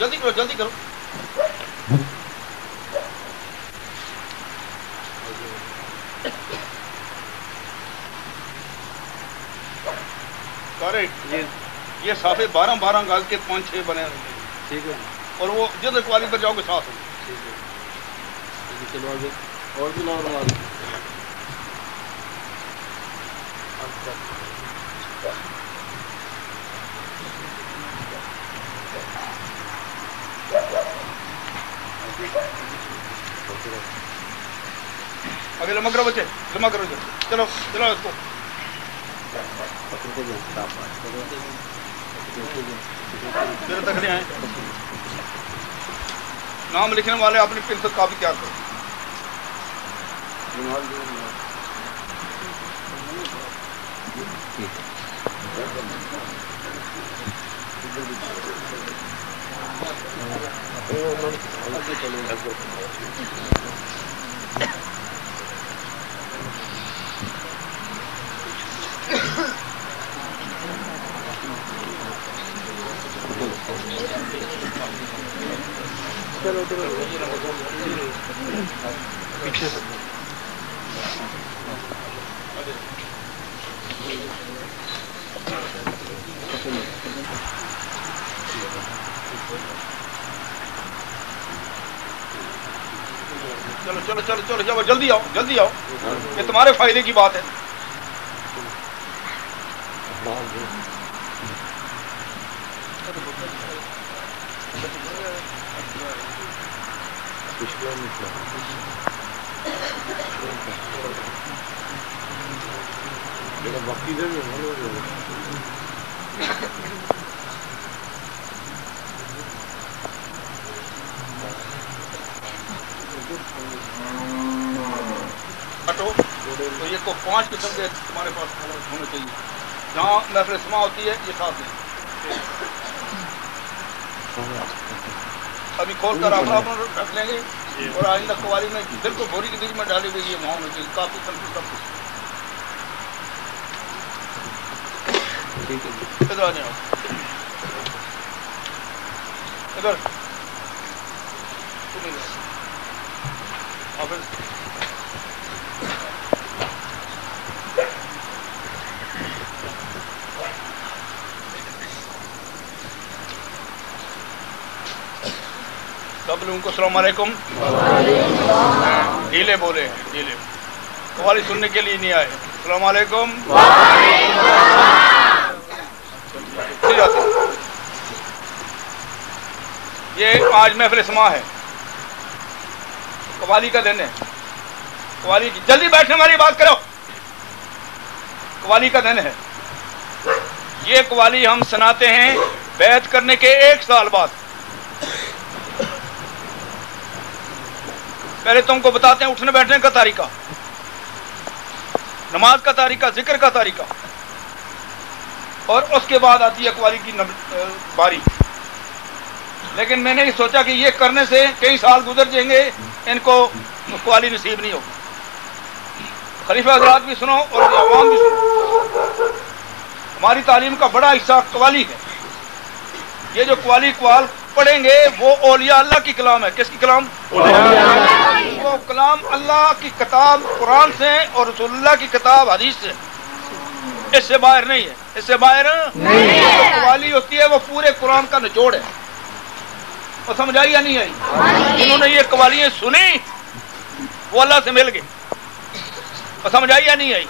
جلدی کرو جلدی کرو. سارے یہ صافے 12 گز کے 5-6 بنے ہوئے ہیں. ٹھیک ہے. اور وہ جدھر قوالی پر جاؤ گے ساتھ ہو. ٹھیک ہے. چلو آگے اور بھی لاؤ رومال. آگے لمبا کرو بچے, لمبا کرو. چلو چلو اس کو. میرے تک نہیں آئے. نام لکھنے والے اپنی پنسل کاپی تیار کرو. پیچھے سے چلو چلو چلو چلو جاؤ, جلدی آؤ جلدی آؤ. یہ تمہارے فائدے کی بات ہے. تو یہ کو 5 قسم کے تمہارے پاس ہونے چاہیے. جہاں محفل سما ہوتی ہے یہ ساتھ لیں. ابھی کھول کر آپ رکھ لیں گے. اور آئندہ قوالی میں بالکل بوری کے بیچ میں ڈالی ہوئی یہ وہاں ہونا چاہیے. کافی سب کچھ. ادھر آ جائیں ادھر. سب لوگوں کو السلام علیکم. ڈھیلے بولے ڈھیلے, قوالی سننے کے لیے نہیں آئے. السلام علیکم. یہ آج محفل سما ہے, قوالی کا دن ہے. قوالی کی جلدی بیٹھنے والی بات کرو. قوالی کا دن ہے. یہ قوالی ہم سناتے ہیں بیعت کرنے کے 1 سال بعد. پہلے تم کو بتاتے ہیں اٹھنے بیٹھنے کا طریقہ, نماز کا طریقہ, ذکر کا طریقہ, اور اس کے بعد آتی ہے قوالی کی باری. لیکن میں نے یہ سوچا کہ یہ کرنے سے کئی سال گزر جائیں گے, ان کو قوالی نصیب نہیں ہوگی. خلیفہ حضرات بھی سنو اور عوام بھی سنو. ہماری تعلیم کا بڑا حصہ قوالی ہے. یہ جو قوالی اقوال پڑھیں گے وہ اولیاء اللہ کی کلام ہے. کس کی کلام؟ وہ کلام اللہ کی کتاب قرآن سے اور رسول اللہ کی کتاب حدیث سے, اس سے باہر نہیں ہے. اس سے باہر نہیں ہے. قوالی ہوتی ہے وہ پورے قرآن کا نچوڑ ہے. وہ سمجھ آئی یا نہیں آئی؟ جنہوں نے یہ قوالیاں سنی وہ اللہ سے مل گئے. وہ سمجھ آئی یا نہیں آئی؟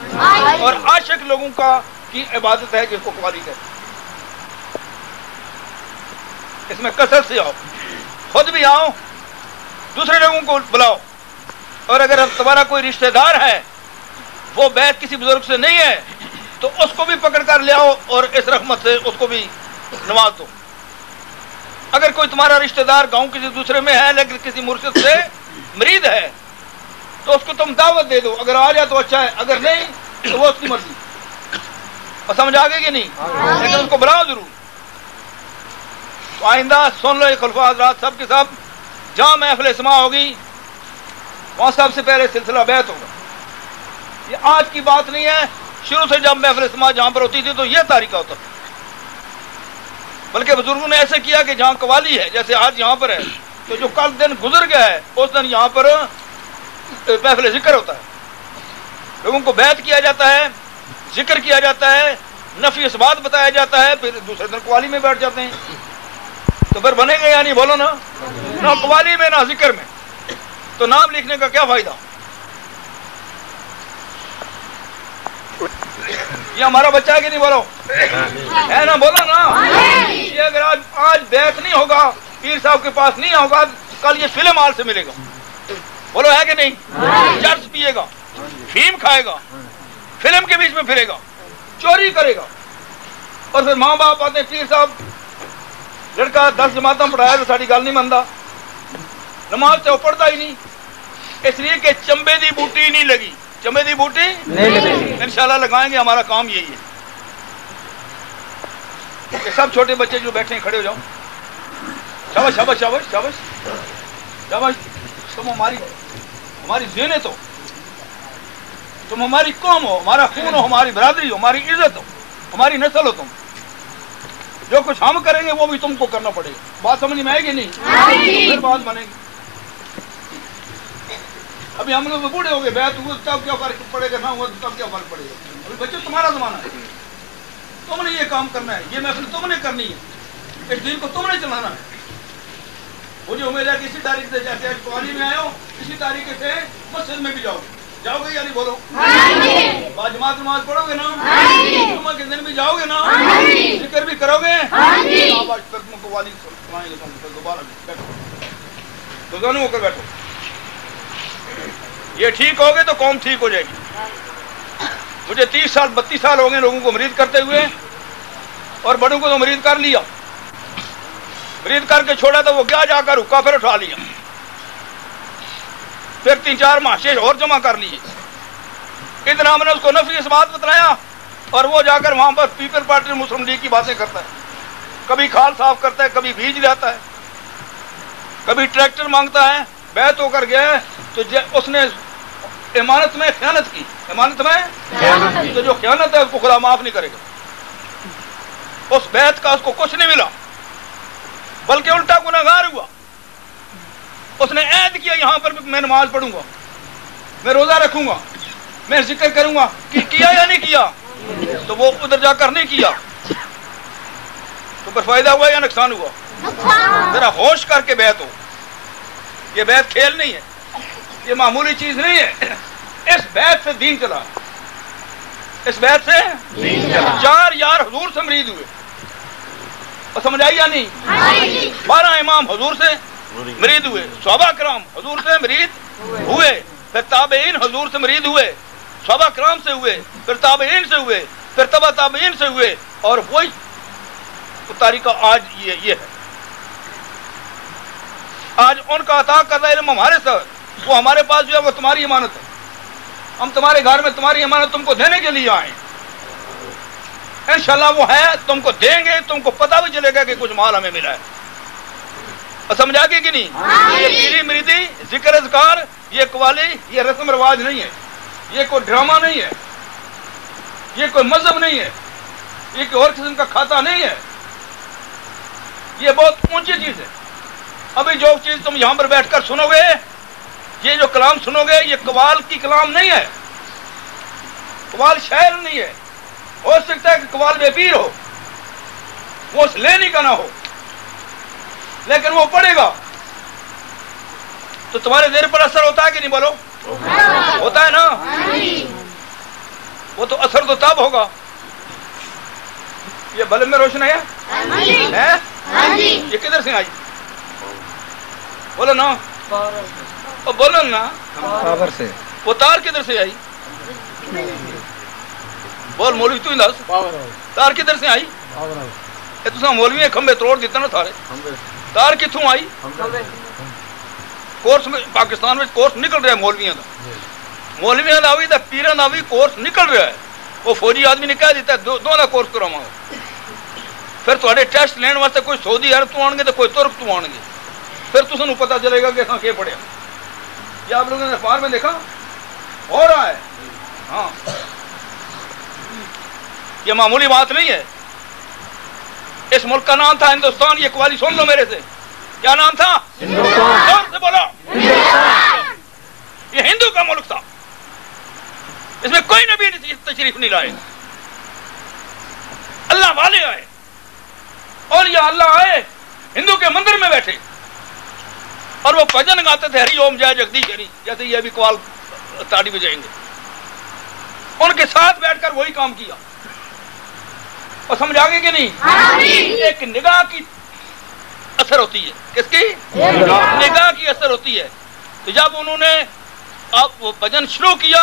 اور عاشق لوگوں کا کی عبادت ہے جس کو قوالی کہتے ہیں. اس میں کثرت سے آؤ, خود بھی آؤ, دوسرے لوگوں کو بلاؤ. اور اگر تمہارا کوئی رشتہ دار ہے وہ بیعت کسی بزرگ سے نہیں ہے تو اس کو بھی پکڑ کر لے آؤ اور اس رحمت سے اس کو بھی نواز دو. اگر کوئی تمہارا رشتہ دار گاؤں کسی دوسرے میں ہے لیکن کسی مرشد سے مرید ہے تو اس کو تم دعوت دے دو. اگر آ جائے تو اچھا ہے, اگر نہیں تو وہ اس کی مرضی. اور سمجھ آ گئی کہ نہیں؟ لیکن اس کو بلاؤ ضرور. تو آئندہ سن لو یہ خلفاء حضرات سب کے سب, جہاں محفل سما ہوگی وہاں سب سے پہلے سلسلہ بیعت ہوگا. یہ آج کی بات نہیں ہے, شروع سے جب محفل سما جہاں پر ہوتی تھی تو یہ طریقہ ہوتا تھا. بلکہ بزرگوں نے ایسے کیا کہ جہاں قوالی ہے جیسے آج یہاں پر ہے تو جو کل دن گزر گیا ہے اس دن یہاں پر محفل ذکر ہوتا ہے, لوگوں کو بیعت کیا جاتا ہے, ذکر کیا جاتا ہے, نفی اس بات بتایا جاتا ہے, پھر دوسرے دن قوالی میں بیٹھ جاتے ہیں. تو پھر بنے گے یا نہیں بولو نا, نہ قوالی میں نہ ذکر میں, تو نام لکھنے کا کیا فائدہ؟ یہ ہمارا بچہ ہے کہ نہیں بولو ہے نا, بولو نا. یہ اگر آج بیعت نہیں ہوگا, پیر صاحب کے پاس نہیں ہوگا, کل یہ فلم ہال سے ملے گا, بولو ہے کہ نہیں؟ چرس پیے گا, فیم کھائے گا, فلم کے بیچ میں پھرے گا, چوری کرے گا, اور پھر ماں باپ آتے ہیں, پیر صاحب لڑکا 10 جماعتیں پڑھایا تو ساری گل نہیں منتا, نماز تو پڑھتا ہی نہیں, اس لیے کہ چمبے دی بوٹی نہیں لگی. چمبے دی بوٹی انشاءاللہ لگائیں گے, ہمارا کام یہی ہے کہ سب چھوٹے بچے جو بیٹھے ہیں کھڑے ہو جاؤ. شاباش شاباش شاباش شاباش شاباش, تم ہماری ذہنت ہو, تم ہماری قوم ہو, ہمارا خون ہو, ہماری برادری ہو, ہماری عزت ہو, ہماری نسل ہو. تم جو کچھ ہم کریں گے وہ بھی تم کو کرنا پڑے گا. بات سمجھ میں آئے گی نہیں؟ پھر بات بنے گی. ابھی ہم لوگ بوڑھے ہو گئے, بیعت ہوئے تب کیا فرق پڑے گا, نہ ہوا تب کیا فرق پڑے گا. ابھی بچے تمہارا زمانہ ہے, تم نے یہ کام کرنا ہے, یہ محفل تم نے کرنی ہے, اس دین کو تم نے چلانا ہے. مجھے امید ہے کہ اسی تاریخ سے جیسے قوالی میں آئے ہو اسی طریقے سے مسجد میں بھی جاؤ گے یا نہیں بولو؟ با جماعت نماز پڑھو گے نا, جمعہ کے دن بھی جاؤ گے نا, ذکر بھی کرو گے. قوالی سنائیں گے دوبارہ بیٹھو, تو دونوں ہو کر بیٹھو. یہ ٹھیک ہوگے تو قوم ٹھیک ہو جائے گی. مجھے 30 سال 32 سال ہو گئے لوگوں کو مرید کرتے ہوئے, اور بڑوں کو تو مرید کر لیا, مرید کر کے چھوڑا تو وہ کیا جا کر حکا پھر اٹھا لیا, پھر 3-4 ماہ شیش اور جمع کر لیے. اتنا ہم نے اس کو نفی اس بات بتلایا, اور وہ جا کر وہاں پر پیپل پارٹی مسلم لیگ کی باتیں کرتا ہے, کبھی کھال صاف کرتا ہے, کبھی بیج لاتا ہے, کبھی ٹریکٹر مانگتا ہے. بیعت ہو کر گیا تو اس نے امانت میں خیانت کی, امانت میں تو جو خیانت ہے اس کو خدا معاف نہیں کرے گا. اس بیعت کا اس کو کچھ نہیں ملا, بلکہ الٹا گناہگار ہوا. اس نے عہد کیا یہاں پر میں نماز پڑھوں گا, میں روزہ رکھوں گا, میں ذکر کروں گا, کیا یا نہیں کیا؟ تو وہ ادھر جا کر نہیں کیا, تو پھر فائدہ ہوا یا نقصان ہوا؟ ذرا ہوش کر کے بیعت ہو. یہ بیعت کھیل نہیں ہے, یہ معمولی چیز نہیں ہے. اس بیعت سے دین چلا, اس بیعت سے 4 یار حضور سے مرید ہوئے, اور سمجھ آئی یا نہیں؟ 12 امام حضور سے مرید ہوئے, صحابہ کرام حضور سے مرید ہوئے, پھر تابعین حضور سے مرید ہوئے, صحابہ کرام سے ہوئے, پھر تابعین سے ہوئے, پھر تبع تابعین سے ہوئے, اور وہی طریقہ آج یہ ہے. آج ان کا عطا کردہ علم ہمارے ساتھ, وہ ہمارے پاس جو ہے وہ تمہاری امانت ہے. ہم تمہارے گھر میں تمہاری امانت تم کو دینے کے لیے آئے, انشاءاللہ وہ ہے, تم کو دیں گے, تم کو پتہ بھی چلے گا کہ کچھ مال ہمیں ملا ہے. اور سمجھا گے کہ نہیں؟ یہ پیری مریدی, ذکر اذکار, یہ قوالی, یہ رسم رواج نہیں ہے, یہ کوئی ڈرامہ نہیں ہے, یہ کوئی مذہب نہیں ہے, یہ کوئی اور قسم کا کھاتا نہیں ہے, یہ بہت اونچی چیز ہے. ابھی جو چیز تم یہاں پر بیٹھ کر سنو گے, یہ جو کلام سنو گے, یہ قوال کی کلام نہیں ہے, قوال شاعر نہیں ہے. ہو سکتا ہے کہ قوال بے پیر ہو, وہ اس لینے کا نہ ہو, لیکن وہ پڑھے گا تو تمہارے دل پر اثر ہوتا ہے کہ نہیں بولو؟ ہوتا ہے نا. وہ تو اثر تو تب ہوگا. یہ بلب میں روشن ہے, یہ کدھر سے آئی؟ بولو نا, بولو نا, وہ تار کدھر سے آئی؟ بول مولوی تو دس, تار کدھر سے آئی؟ تصا مولوی کھمبے توڑ دیتے نا سارے, تار کتوں آئی؟ کورس میں پاکستان میں کورس نکل رہا ہے مولویاں کا, مولویاں کا بھی پیراں کا بھی کورس نکل رہا ہے. وہ فوجی آدمی نے کہہ دیتا ہے دونوں کا کورس کراواں گا, پھر تھوڑے ٹیسٹ لین واسطے کوئی سعودی عرب تو آن گے تو کوئی ترک تو آن گے, پھر تمہیں پتہ چلے گا کہ ہاں کیا پڑھیا. یہ آپ لوگوں نے اخبار میں دیکھا ہو رہا ہے. ہاں, یہ معمولی بات نہیں ہے. اس ملک کا نام تھا ہندوستان. یہ قوالی سن لو میرے سے, کیا نام تھا؟ ہندوستان. زور سے بولو. یہ ہندو کا ملک تھا, اس میں کوئی نبی تشریف نہیں لائے. اللہ والے آئے, اور یہ اللہ آئے ہندو کے مندر میں بیٹھے اور وہ بھجن گاتے تھے, ہری اوم جے جگدیش ہری, جیسے یہ ابھی قوال تاڑی بجائیں گے. ان کے ساتھ بیٹھ کر وہی کام کیا. اور سمجھ آگے کہ نہیں؟ ایک نگاہ کی اثر ہوتی ہے. کس کی؟ نگاہ کی اثر ہوتی ہے. تو جب انہوں نے اب وہ بھجن شروع کیا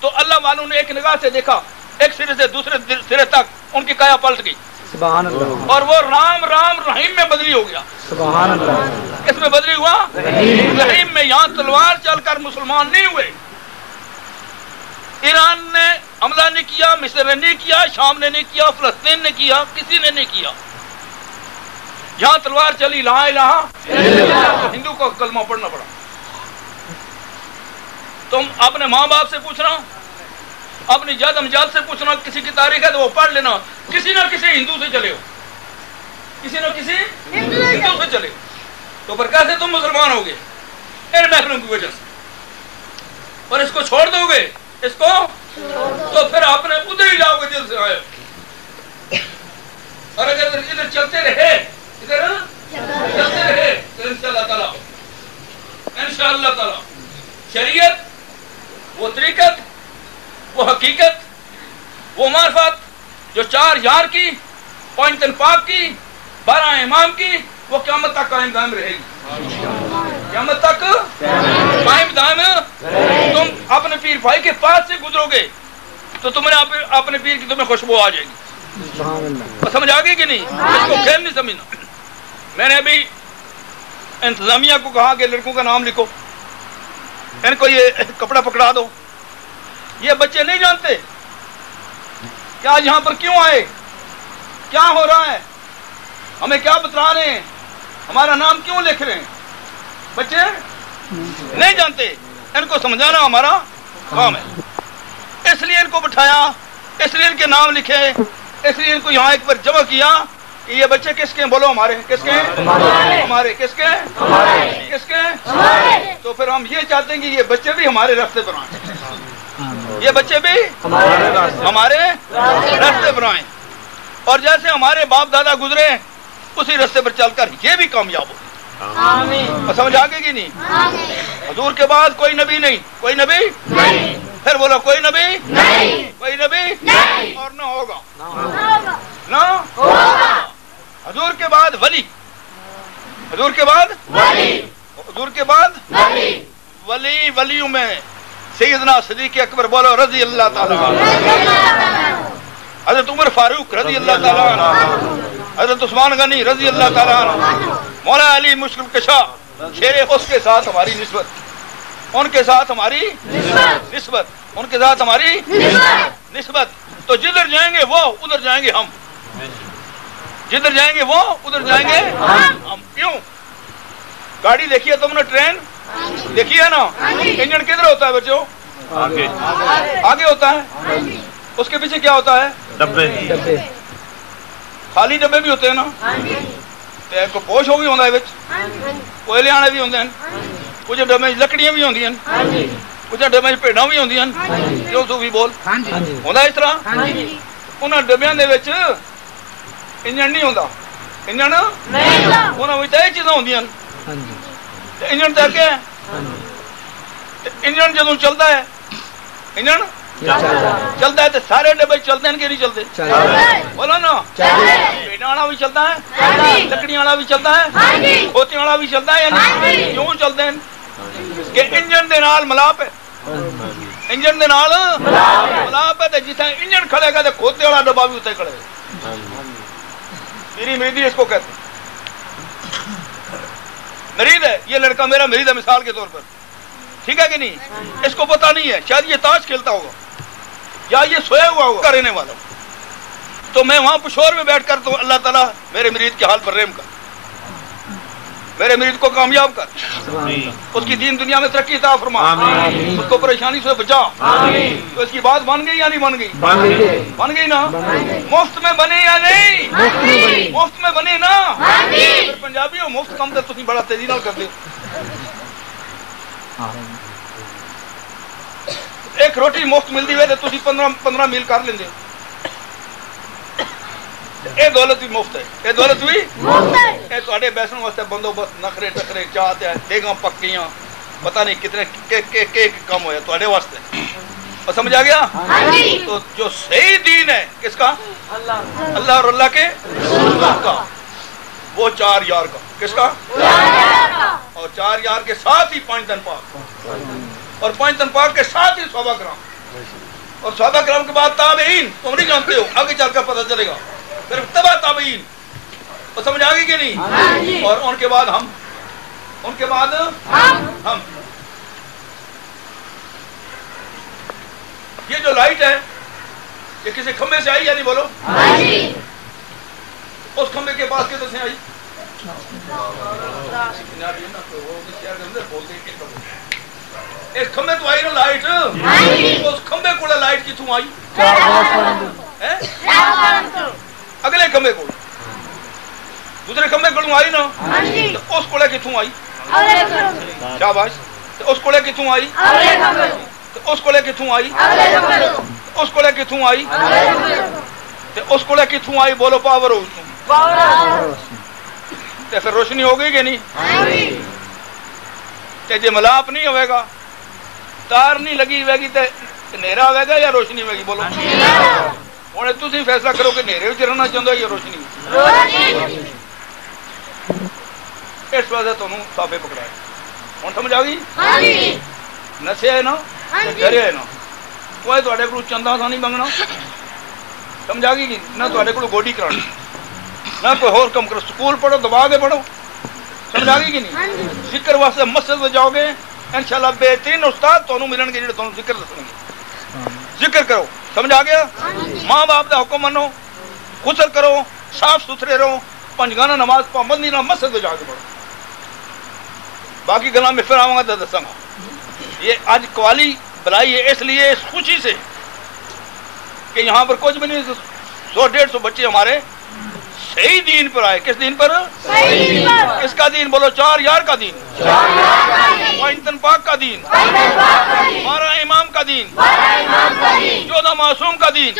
تو اللہ والوں نے ایک نگاہ سے دیکھا, ایک سرے سے دوسرے سرے تک ان کی کایا پلٹ گئی. سبحان اللہ. اور وہ رام رام رحیم میں بدلی ہو گیا. سبحان اللہ. کس میں بدلی ہوا؟ رحیم میں. یہاں تلوار چل کر مسلمان نہیں ہوئے. ایران نے حملہ نہیں کیا, مصر نے نہیں کیا, شام نے نہیں کیا, فلسطین نے کیا, کسی نے نہیں کیا. جہاں تلوار چلی لا الہ تو ہندو کو کلمہ پڑھنا پڑا. تم اپنے ماں باپ سے پوچھنا, اپنی جد امجاد سے پوچھنا, کسی کی تاریخ ہے تو وہ پڑھ لینا. کسی نہ کسی ہندو سے چلے ہو, کسی نہ کسی ہندو سے چلے ہو. تو پھر کیسے تم مسلمان ہو گے؟ ان محفلوں کی وجہ سے. اور اس کو چھوڑ دو گے, اس کو تو پھر آپ نے ادھر ہی جاؤ گے دل سے آئے. اور اگر ادھر چلتے رہے, ادھر چلتے رہے تو انشاءاللہ تعالی شریعت, وہ طریقت, وہ حقیقت, وہ معرفت جو 4 یار کی, 5 دن پاک کی, 12 امام کی, وہ قیامت تک قائم دائم رہے گی. قیامت تک قائم دائم. تم اپنے پیر بھائی کے پاس سے گزرو گے تو تمہیں اپنے پیر کی تمہیں خوشبو آ جائے گی. سمجھ آ گئی کہ نہیں؟ اس کو کھیل نہیں سمجھنا. میں نے ابھی انتظامیہ کو کہا کہ لڑکوں کا نام لکھو, ان کو یہ کپڑا پکڑا دو. یہ بچے نہیں جانتے کہ آج یہاں پر کیوں آئے, کیا ہو رہا ہے, ہمیں کیا بتلا رہے ہیں, ہمارا نام کیوں لکھ رہے ہیں. بچے نہیں جانتے, ان کو سمجھانا ہمارا کام ہے. اس لیے ان کو بٹھایا, اس لیے ان کے نام لکھے, اس لیے ان کو یہاں ایک بار جمع کیا کہ یہ بچے کس کے ہیں؟ بولو ہمارے. کس کے ہیں؟ ہمارے. کس کے ہیں؟ کس کے ہیں؟ تو پھر ہم یہ چاہتے ہیں کہ یہ بچے بھی ہمارے راستے پر آئیں, یہ بچے بھی ہمارے راستے پر آئیں, اور جیسے ہمارے باپ دادا گزرے اسی راستے پر چل کر یہ بھی کامیاب ہو. سمجھ آگے کہ نہیں؟ حضور کے بعد کوئی نبی نہیں, کوئی نبی نہیں. پھر بولو کوئی نبی نہیں, کوئی نبی نہیں, اور نہ ہوگا, نہ ہوگا. حضور کے بعد ولی, حضور کے بعد ولی, حضور کے بعد ولی. ولیوں میں سیدنا صدیق اکبر بولو رضی اللہ تعالی عنہ, حضرت عمر فاروق رضی اللہ تعالی عنہ, حضرت عثمان غنی رضی اللہ تعالی عنہ, مولا علی مشکل کشا شیر. اس کے ساتھ ہماری نسبت, ان کے ساتھ ہماری نسبت, ان کے ساتھ ہماری نسبت. تو جدھر جائیں گے وہ ادھر جائیں گے ہم, جدھر جائیں گے وہ ادھر جائیں گے ہم. کیوں؟ گاڑی دیکھی ہے تم نے, ٹرین دیکھی ہے نا, انجن کدھر ہوتا ہے بچوں؟ آگے ہوتا ہے. اس کے پیچھے کیا ہوتا ہے؟ ڈبے. خالی ڈبے بھی ہوتے ہیں نا, تو پوش ہو بھی ہوتا ہے, کوئلے آنے بھی ہوتے ہیں, کچھ ڈبے لکڑیاں بھی ہوتی ہیں, کچھ ڈبے پیڑاں بھی ہوتی ہیں. کیوں تو بھی بول ہوتا ہے اس طرح. انہوں ڈبیاں دے وچ انجن نہیں ہوتا, انجن انہوں میں یہ چیزاں ہوتی ہیں. انجن تک ہے, انجن جدوں چلتا ہے, انجن چلتا ہے تو سارے ڈبے چلتے ہیں کہ نہیں چلتے؟ بولو نا. پیڑاں والا بھی چلتا ہے, لکڑی والا بھی چلتا ہے, کھوتی والا بھی چلتا ہے. کیوں چلتے ہیں؟ کہ انجن دے نال ملاپ ہے, انجن دے نال ملاپ ہے. جتنا انجن کھڑے گا تو کھوتے والا ڈبا بھی اتنے کھڑے گا. میری مریدی اس کو کہتے ہیں, مرید ہے یہ لڑکا میرا, مرید ہے مثال کے طور پر, ٹھیک ہے کہ نہیں؟ اس کو پتا نہیں ہے, شاید یہ تاش کھیلتا ہوگا یا یہ سویا ہوا ہوگا رہنے والا. تو میں وہاں پشور میں بیٹھ کر تو اللہ تعالیٰ میرے مرید کے حال پر رحم کر. میرے مرید کو کامیاب کر، اس کی دین دنیا میں ترقی عطا فرما، اس کو پریشانی سے بچا۔ تو اس کی بات بن گئی یا نہیں بن گئی؟ بن گئی نا؟ مفت میں بنے یا نہیں؟ مفت میں بنے نا؟ پھر پنجابی ہو مفت کم تو تھی بڑا تیزی نال کر دے۔ ایک روٹی مفت ملتی ہے تو تھی 15 میل کر لیندے۔ یہ دولت بھی مفت ہے، یہ دولت بھی یہ تھوڑے بیسن واسطے بندوبست نخرے ٹکرے چاہتے ہیں دیگاں پکیاں پتہ نہیں کتنے کم ہوئے تھوڑے واسطے۔ اور سمجھ آ گیا؟ تو جو صحیح دین ہے کس کا؟ اللہ اور اللہ کے رسول کا، وہ 4 یار کا۔ کس کا؟ اور 4 یار کے ساتھ ہی 5 دن پاک، اور 5 دن پاک کے ساتھ ہی صحابہ کرام، اور صحابہ کرام کے بعد تابعین۔ تم نہیں جانتے ہو، آگے چل کر پتہ چلے گا۔ پھر تبع تابعین، اور سمجھ آ گئی کہ نہیں؟ اور ان کے بعد ہم، ان کے بعد ہم۔ یہ جو لائٹ ہے یہ کسی کھمبے سے آئی یا نہیں؟ بولو۔ اس کھمبے کے پاس کدھر سے آئی؟ اس کھمبے تو آئی نا لائٹ، اس کھمبے کو لائٹ کتوں آئی؟ اگلے کھمبے کو، دوسرے کھمبے کو آئی نا، اس کو کتوں آئی؟ شاباش۔ اس کو کتوں آئی؟ اس کو کتوں آئی؟ اس کو کتوں آئی؟ اس کو کتوں آئی؟ بولو پاور ہو تو پھر روشنی ہو گئی کہ نہیں؟ جی ملاپ نہیں ہوئے گا، تار نہیں لگی ہوئے گی تو نیرا ہوئے گا یا روشنی ہوئے گی؟ بولو۔ ہوں تھی فیصلہ کرو کہ نیرے میں رہنا چاہتا یا روشنی میں۔ اس وجہ تمہیں صافے پکڑا ہوں سمجھ آ گئی؟ نسے ہے نا ڈرے ہے نا، کوئی تے کو چندہ تھا نہیں منگنا، سمجھ آ گئی؟ نہ تے کو گوڈی کرانی، نہ کوئی ہور کم کرو، سکول پڑھو دبا کے پڑھو، سمجھ آ گئی کہ نہیں؟ ذکر واسطے مسجد میں جاؤ گے انشاءاللہ بہترین استاد تمہیں ملن گے جڑے تمہیں ذکر دسیں گے۔ ذکر کرو، سمجھ آ گیا؟ ماں باپ کا حکم منو، غسل کرو، صاف ستھرے رہو، 5 گانا نماز پابندی نہ مسجد میں جا کے پڑھو۔ باقی گلا میں پھر آؤں گا تو دساں گا۔ یہ آج قوالی بلائی ہے اس لیے اس خوشی سے کہ یہاں پر کچھ بھی نہیں، 100-150 بچے ہمارے صحیح دین پر آئے۔ کس دین پر؟ کس کا دین؟ بولو۔ 4 یار کا دین، 5 پاک کا دین، 12 امام کا دین، 14 معصوم کا دین،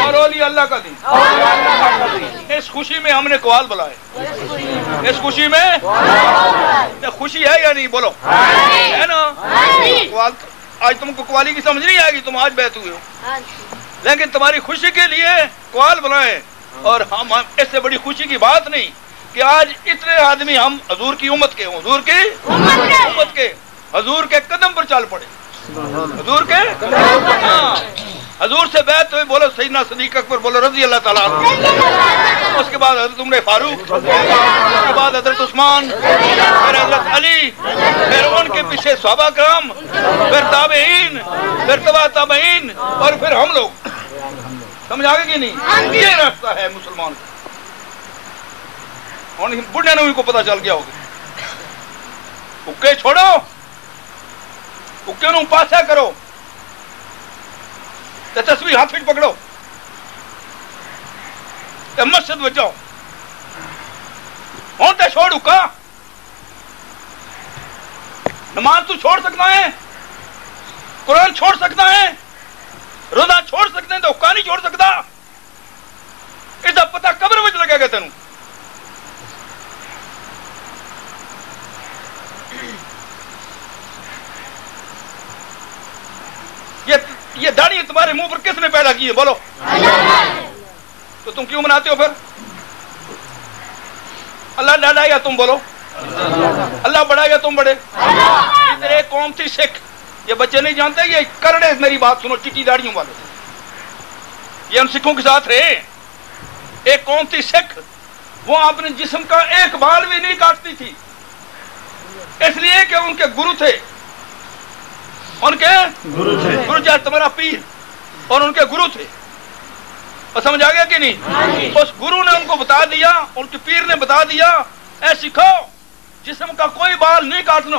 اور اولیاء اللہ کا دین۔ اس خوشی میں ہم نے قوال بلائے، اس خوشی میں خوشی ہے یا نہیں؟ بولو ہے نا؟ آج تم کو قوالی کی سمجھ نہیں آئے گی، تم آج بیٹھے ہوئے ہو، لیکن تمہاری خوشی کے لیے قوال بلائے۔ اور ہم اس سے بڑی خوشی کی بات نہیں کہ آج اتنے آدمی ہم حضور کی امت کے، حضور کی امت کے، حضور کے قدم پر چل پڑے، حضور کے حضور سے بیعت ہوئی۔ بولو سیدنا صدیق اکبر، بولو رضی اللہ تعالیٰ عنہ۔ اس کے بعد حضرت عمر فاروق، اس کے بعد حضرت عثمان، پھر حضرت علی، پھر ان کے پیچھے صحابہ کرام، پھر تابعین، پھر تبع تابعین، اور پھر ہم لوگ۔ سمجھ آگے کہ نہیں؟ یہ راستہ ہے مسلمان کا۔ بڑھے نوی کو پتہ چل گیا ہوگا، حکے چھوڑو، حکے نو پاسا کرو، تصویر ہاتھ وچ پکڑو، مسجد میں جاؤ۔ ہوں تو چھوڑ حکا، نماز تو چھوڑ سکتا ہے، قرآن چھوڑ سکتا ہے، روزہ چھوڑ سکتے ہیں، تو حکا نہیں چھوڑ سکتا۔ اس کا پتہ قبر میں لگے گا تینوں۔ یہ داڑھی تمہارے منہ پر کس نے پیدا کی ہے؟ بولو۔ تو تم کیوں مناتے ہو پھر؟ اللہ ڈالا یا تم؟ بولو۔ اللہ بڑا یا تم بڑے؟ ادھر ایک قوم تھی سکھ، یہ بچے نہیں جانتے، یہ کرڑے، میری بات سنو، چٹی داڑیوں والے، یہ ہم سکھوں کے ساتھ رہے۔ ایک قوم تھی سکھ، وہ اپنے جسم کا ایک بال بھی نہیں کاٹتی تھی، اس لیے کہ ان کے گرو تھے، ان کے گرو جیسے تمہارا پیر، اور ان کے گرو تھے۔ اور سمجھ آ گیا کہ نہیں؟ اس گرو نے ان کو بتا دیا، ان کے پیر نے بتا دیا اے سکھو جسم کا کوئی بال نہیں کاٹنا.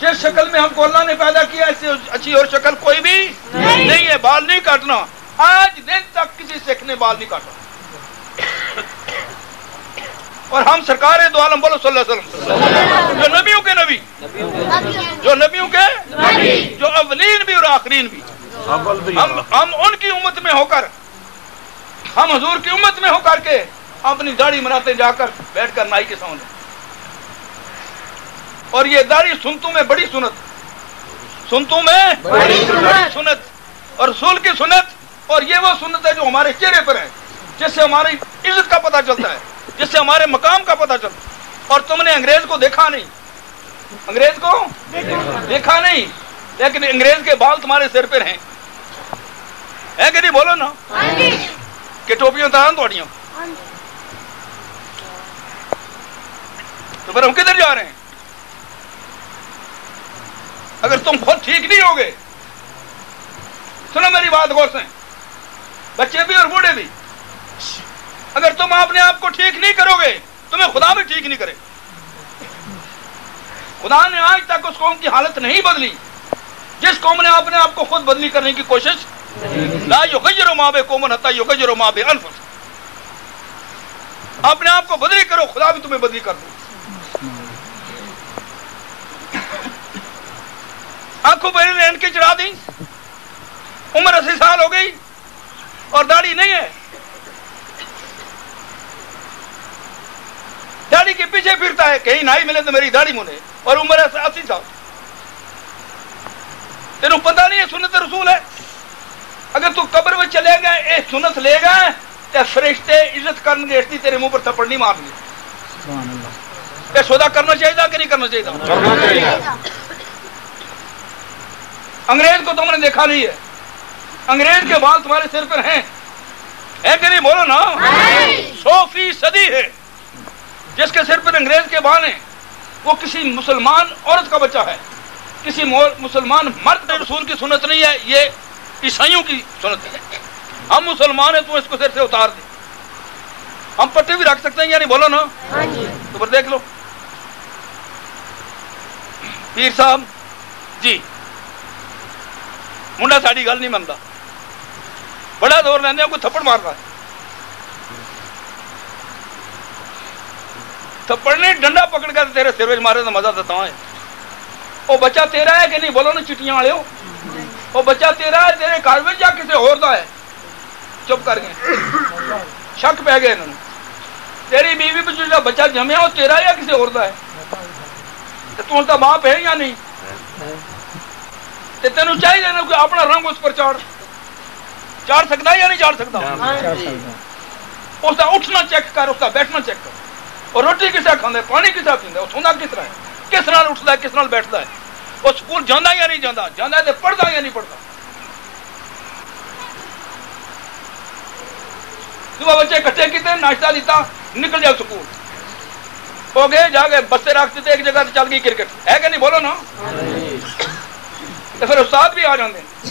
جس شکل میں ہم کو اللہ نے پیدا کیا اس سے اچھی اور شکل کوئی بھی نہیں ہے. بال نہیں کاٹنا. آج دن تک کسی سکھ نے بال نہیں کاٹا. اور ہم سرکار دو عالم بولو صلی اللہ علیہ وسلم جو نبیوں کے نبی, جو نبیوں کے جو اولین بھی اور آخرین بھی, ہم ان کی امت میں ہو کر, ہم حضور کی امت میں ہو کر کے اپنی داڑھی مناتے جا کر بیٹھ کر نائی کے سامنے. اور یہ داڑھی سنتوں میں بڑی سنت, سنتوں میں بڑی سنت اور رسول کی سنت. اور یہ وہ سنت ہے جو ہمارے چہرے پر ہے, جس سے ہماری عزت کا پتہ چلتا ہے, جس سے ہمارے مقام کا پتہ چلتا ہے. اور تم نے انگریز کو دیکھا نہیں, انگریز کو دیکھا نہیں, لیکن انگریز کے بال تمہارے سر پر ہیں, ہے کہ نہیں؟ بولو نا کہ ٹوپیاں اتارن توڑیاں. تو پھر ہم کدھر جا رہے ہیں؟ اگر تم خود ٹھیک نہیں ہوگے, سنو میری بات غور سے, بچے بھی اور بوڑھے بھی, اگر تم اپنے آپ کو ٹھیک نہیں کرو گے تمہیں خدا بھی ٹھیک نہیں کرے. خدا نے آج تک اس قوم کی حالت نہیں بدلی جس قوم نے اپنے آپ کو خود بدلی کرنے کی کوشش. لا یغیروا ما بقوم حتی یغیروا ما بانفسہم. اپنے آپ کو بدلی کرو, خدا بھی تمہیں بدلی کر دے. آنکھوں پہ نے اینکیں چڑھا دی, عمر 80 سال ہو گئی اور داڑھی نہیں ہے. داڑھی کے پیچھے پھرتا ہے, کہیں نائی ملے تو میری داڑھی منے, اور عمر ہے 80 سال. تینوں پتہ نہیں ہے سنت رسول ہے. اگر تو قبر میں چلے گئے اے سنت لے گئے تو فرشتے عزت کرن گے, تیرے منہ پر تھپڑ نہیں مارن گے. یہ سودا کرنا چاہیے کہ نہیں کرنا چاہیے؟ انگریز کو تم نے دیکھا نہیں ہے, انگریز کے بال تمہارے سر پر ہیں, ہے کہ نہیں؟ بولو نا. 100% ہے جس کے سر پر انگریز کے بال ہیں وہ کسی مسلمان عورت کا بچہ ہے, کسی مسلمان مرد. رسول کی سنت نہیں ہے, یہ عیسائیوں کی سنت ہے. ہم مسلمان ہیں تو اس کو سر سے اتار دیں. ہم پٹی بھی رکھ سکتے ہیں یا نہیں؟ بولو نا. تو پھر دیکھ لو پیر صاحب جی, منڈا ساڑی گل نہیں منتا, بڑا دور لیندے کوئی تھپڑ مارتا ہے. تھپڑ نہیں, ڈنڈا پکڑ کر تیرے سر وچ مارے تو مزہ دیتا ہے. وہ بچہ تیرا ہے کہ نہیں؟ بولو نا چٹیاں والے ہو. وہ بچہ تیرا ہے, تیرے گھر میں یا کسی اور دا ہے؟ چپ کر گئے, شک پہ گئے انہوں نے. تیری بیوی پہ جو بچہ جمیا وہ تیرا ہے یا کسی اور دا ہے؟ تو اس کا باپ ہے یا نہیں؟ تینوں چاہیے نا کہ اپنا رنگ اس پر چاڑ سکتا ہے یا نہیں چاڑ سکتا؟ اس کا اٹھنا چیک کر, اس کا بیٹھنا چیک کر. اور روٹی کسے کھانا ہے, پانی کسے پیندا ہے, وہ سوندا کس طرح ہے, کس نال اٹھتا ہے, کس نال بیٹھتا ہے, وہ سکول جانا یا نہیں جانا, جانا ہے تو پڑھتا یا نہیں پڑھتا. صبح بچے اکٹھے کیتے, ناشتہ دیتا, نکل جاؤ سکول. ہو گئے جا کے بستے رکھتے تھے ایک جگہ سے, چل گئی کرکٹ, ہے کہ نہیں؟ بولو نا. تو پھر استاد بھی آ جاتے ہیں,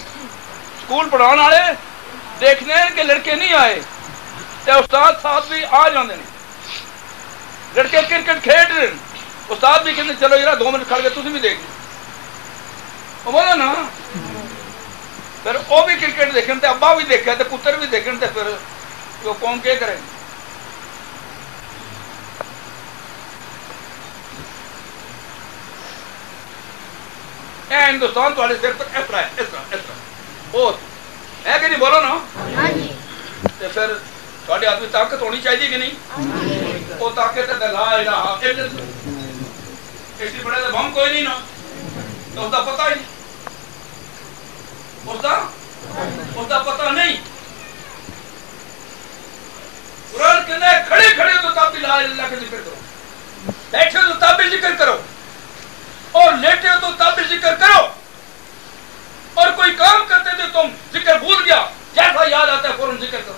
سکول پڑھانے والے دیکھنے کہ لڑکے نہیں آئے تو استاد صاحب بھی آ جاتے ہیں. لڑکے کرکٹ کھیل رہے, استاد بھی کہتے چلو یار 2 منٹ کھڑ کے تم بھی دیکھ لو. بولو نا. پھر وہ بھی کرکٹ دیکھنے, ابا بھی دیکھا, پتر بھی دیکھنے, پھر وہ قوم کیا کرے. ہندوستان تھوڑے سر پر اس طرح ہے, اس طرح اس طرح اور ہے کہ نہیں؟ بولو نا. پھر تھوڑے آدمی طاقت ہونی چاہیے کہ نہیں؟ وہ طاقت ہے لا الہ الا اللہ. اس سے بڑے بم کوئی نہیں نا, تو اس کا پتہ ہی نہیں, اس کا پتہ نہیں. قرآن کہنا ہے کھڑے کھڑے تو تب بھی لا الہ الا اللہ کا ذکر کرو, بیٹھے تو تب بھی ذکر کرو, اور لیٹے ہو تو تب بھی ذکر کرو, اور کوئی کام کرتے تھے تم ذکر بھول گیا, جیسا یاد آتا ہے فوراً ذکر کرو,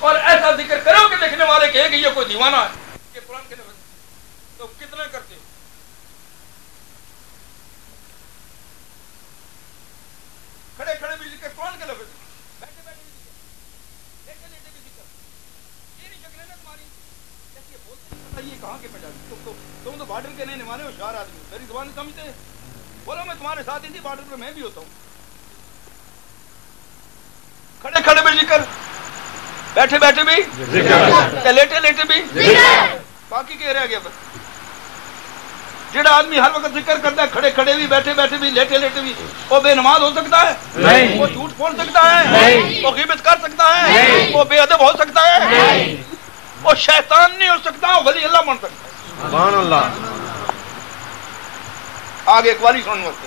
اور ایسا ذکر کرو کہ دیکھنے والے کہیں کہ یہ کوئی دیوانہ ہے. کہ قرآن کے لفظ تو کتنے کرتے ہو؟ کھڑے کھڑے بھی ذکر قرآن کے لفظ, بیٹھے بیٹھے بھی ذکر, لیٹے لیٹے بھی ذکر. یہ نہیں شکلیں نا تمہاری, جیسے یہ بولتے ہوشیار آدمی میری زبان نہیں سمجھتے. بولو میں تمہارے ساتھ اسی بارڈر پہ میں بھی ہوتا ہوں. کھڑے کھڑے بھی ذکر, بیٹھے بیٹھے بھی ذکر, لیٹے لیٹے بھی ذکر. باقی کیا رہ گیا؟ بس جڑا آدمی ہر وقت ذکر کرتا ہے, کھڑے کھڑے بھی, بیٹھے بیٹھے بھی, لیٹے لیٹے بھی, وہ بے نماز ہو سکتا ہے نہیں, وہ جھوٹ بول سکتا ہے نہیں, وہ غیبت کر سکتا ہے نہیں, وہ بے ادب ہو سکتا ہے نہیں, وہ شیطان نہیں ہو سکتا, وہ ولی اللہ بن سکتا ہے. سبحان اللہ. آگے ایک والی سننے وقت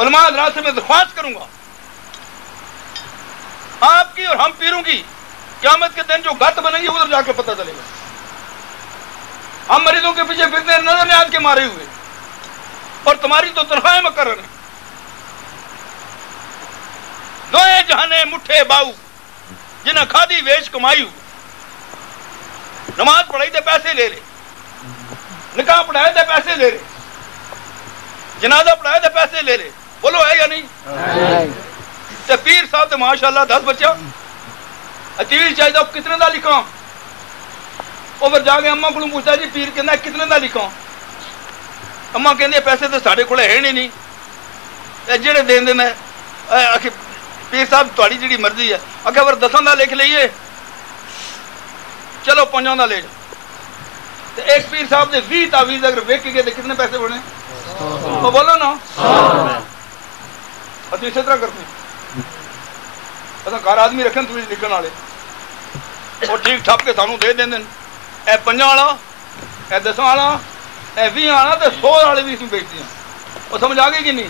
علماء حضرات سے میں درخواست کروں گا, آپ کی اور ہم پیروں کی قیامت کے دن جو گت بنے گی ادھر جا کے پتہ چلے گا. ہم مریضوں کے پیچھے پھرتے نظر نیاز کے مارے ہوئے, اور تمہاری تو تنخواہیں مقرر ہیں. دوئے جہانے مٹھے باؤ جنہیں کھادی ویچ کمائی ہو, نماز پڑھائی تے پیسے لے لے, نکاح پڑھائے تے پیسے لے لے, جنازہ پڑھائے تے پیسے لے لے. بولو ہے یا نہیں؟ تے پیر صاحب تے ماشاءاللہ 10 بچہ اتیوی چاہیے کتنے دا لکھاں, وہ پھر جا کے اماں کو پوچھتا جی پیر کہنا کتنے دا لکھاں, اماں کہندے پیسے تو ساڈے کول ہے نہیں, جڑے دین دے پیر صاحب تہاڈی جڑی مرضی ہے. اگر 10 دا لکھ لئیے چلو 5 دا لے جاؤ. ایک پیر صاحب نے 20 تعویذ اگر ویک گئے تو کتنے پیسے بنے؟ تو بولو نا. اسی طرح کرتے ہیں گھر آدمی رکھیں تو لکھن والے, وہ ٹھیک ٹھاپ کے سانو دے دیں. اے 5 والا, اے 10 والا, اے 20 والا, تو 100 والے بھی اس بیچتے ہیں. وہ سمجھ آ گئی کہ نہیں؟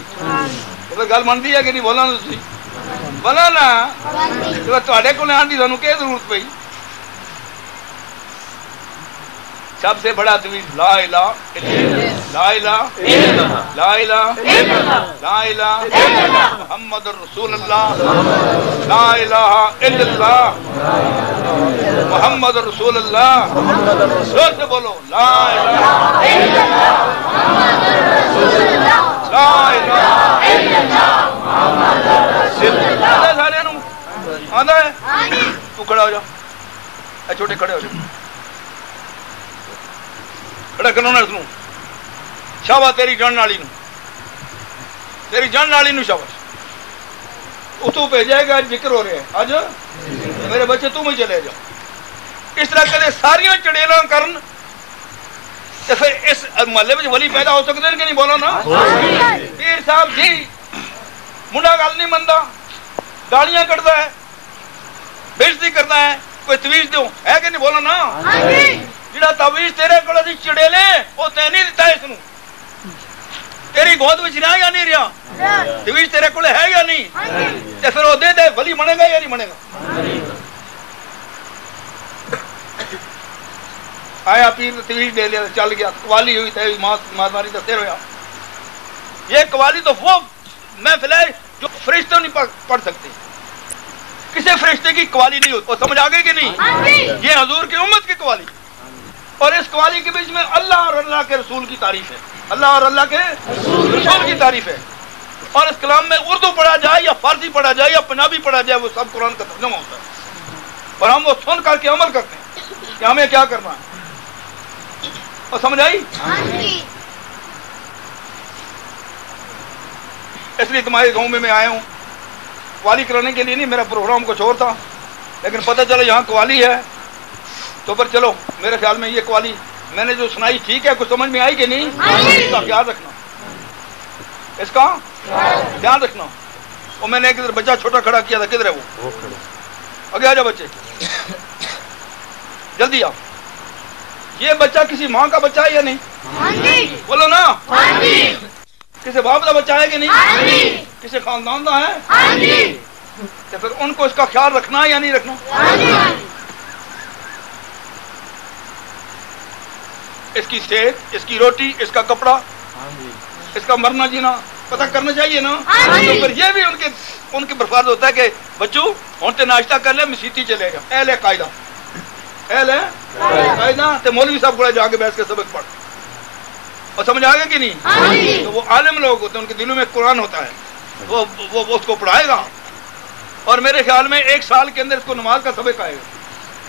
تو گل بنتی ہے کہ نہیں؟ بولا نا تھی, بولا نا تے کو آن کی سانو کیا ضرورت پئی؟ سب سے بڑا تعویذ لا الہ لا الہ لا الہ لا الہ محمد رسول اللہ, لا الہ الا اللہ محمد رسول اللہ. زور سے بولو لا الہ الا اللہ محمد رسول اللہ, لا الہ الا اللہ محمد رسول اللہ. سارے نو آندا ہے؟ تو کھڑا ہو جا, اے چھوٹے کھڑے ہو جا, کھڑا کرو نا اس نو. شاباش تیری جان والی نو, تیری جان والی نو شاباش. اتو بھیجے گا, ذکر ہو رہا ہے آج میرے بچے تم ہی چلے جاؤ. اس طرح کدے ساریاں چڑیلاں کرن تے پھر اس محلے میں ولی پیدا ہو سکتے ہیں کہ نہیں؟ بولو نا. پیر صاحب جی منڈا گل نہیں منتا, گالیاں کٹتا ہے, بےزتی کرتا ہے, کوئی تویز دو ہے کہ نہیں؟ بولو نا. جڑا تعویذ تیرے کول اسی چڑیلے وہ تے نہیں دتا, اس نو تیری گود وچ رہا یا نہیں رہا؟ تعویذ تیرے کول ہے یا نہیں؟ تے پھر وہ دے دے, ولی بنے گا یا نہیں بنے گا؟ آیا پیر تعویذ دے لیا, چل گیا, قوالی ہوئی تے ماری تے سر ہویا. یہ قوالی تو وہ محفل ہے جو فرشتے نہیں پڑھ سکتے, کسی فرشتے کی قوالی نہیں ہوتی. وہ سمجھ آ گئی کہ نہیں؟ یہ حضور کی امت کی قوالی, اور اس قوالی کے بیچ میں اللہ اور اللہ کے رسول کی تعریف ہے, اللہ اور اللہ کے رسول کی تعریف ہے. اور اس کلام میں اردو پڑھا جائے یا فارسی پڑھا جائے یا پنجابی پڑھا جائے, وہ سب قرآن کا ترجمہ ہوتا ہے, اور ہم وہ سن کر کے عمل کرتے ہیں کہ ہمیں کیا کرنا ہے. اور سمجھ آئی؟ اس لیے تمہارے گاؤں میں آیا ہوں قوالی کرانے کے لیے نہیں, میرا پروگرام کچھ اور تھا, لیکن پتہ چلا یہاں قوالی ہے تو پر چلو. میرے خیال میں یہ قوالی میں نے جو سنائی ٹھیک ہے, کچھ سمجھ میں آئی کہ نہیں؟ اس کا خیال رکھنا, اس کا خیال رکھنا. اور میں نے ایک ادھر بچہ چھوٹا کھڑا کیا تھا, کدھر ہے وہ؟ آگے آ جاؤ بچے, جلدی آؤ. یہ بچہ کسی ماں کا بچہ ہے یا نہیں؟ بولو نا. کسی باپ کا بچہ ہے کہ نہیں؟ کسی خاندان کا ہے؟ تو پھر ان کو اس کا خیال رکھنا ہے یا نہیں رکھنا؟ اس کی صحت, اس کی روٹی, اس کا کپڑا, اس کا مرنا جینا پتہ کرنا چاہیے نا. تو پھر یہ بھی ان کے برفرض ہوتا ہے کہ بچوں ہوں تو ناشتہ کر لے, مسیتی چلے گا. اہل ہے قاعدہ, اہل ہے قاعدہ. تو مولوی صاحب کو جا کے بیٹھ کے سبق پڑھ, اور سمجھ آ گیا کہ نہیں؟ تو وہ عالم لوگ ہوتے ہیں, ان کے دلوں میں قرآن ہوتا ہے, وہ اس کو پڑھائے گا. اور میرے خیال میں 1 سال کے اندر اس کو نماز کا سبق آئے گا.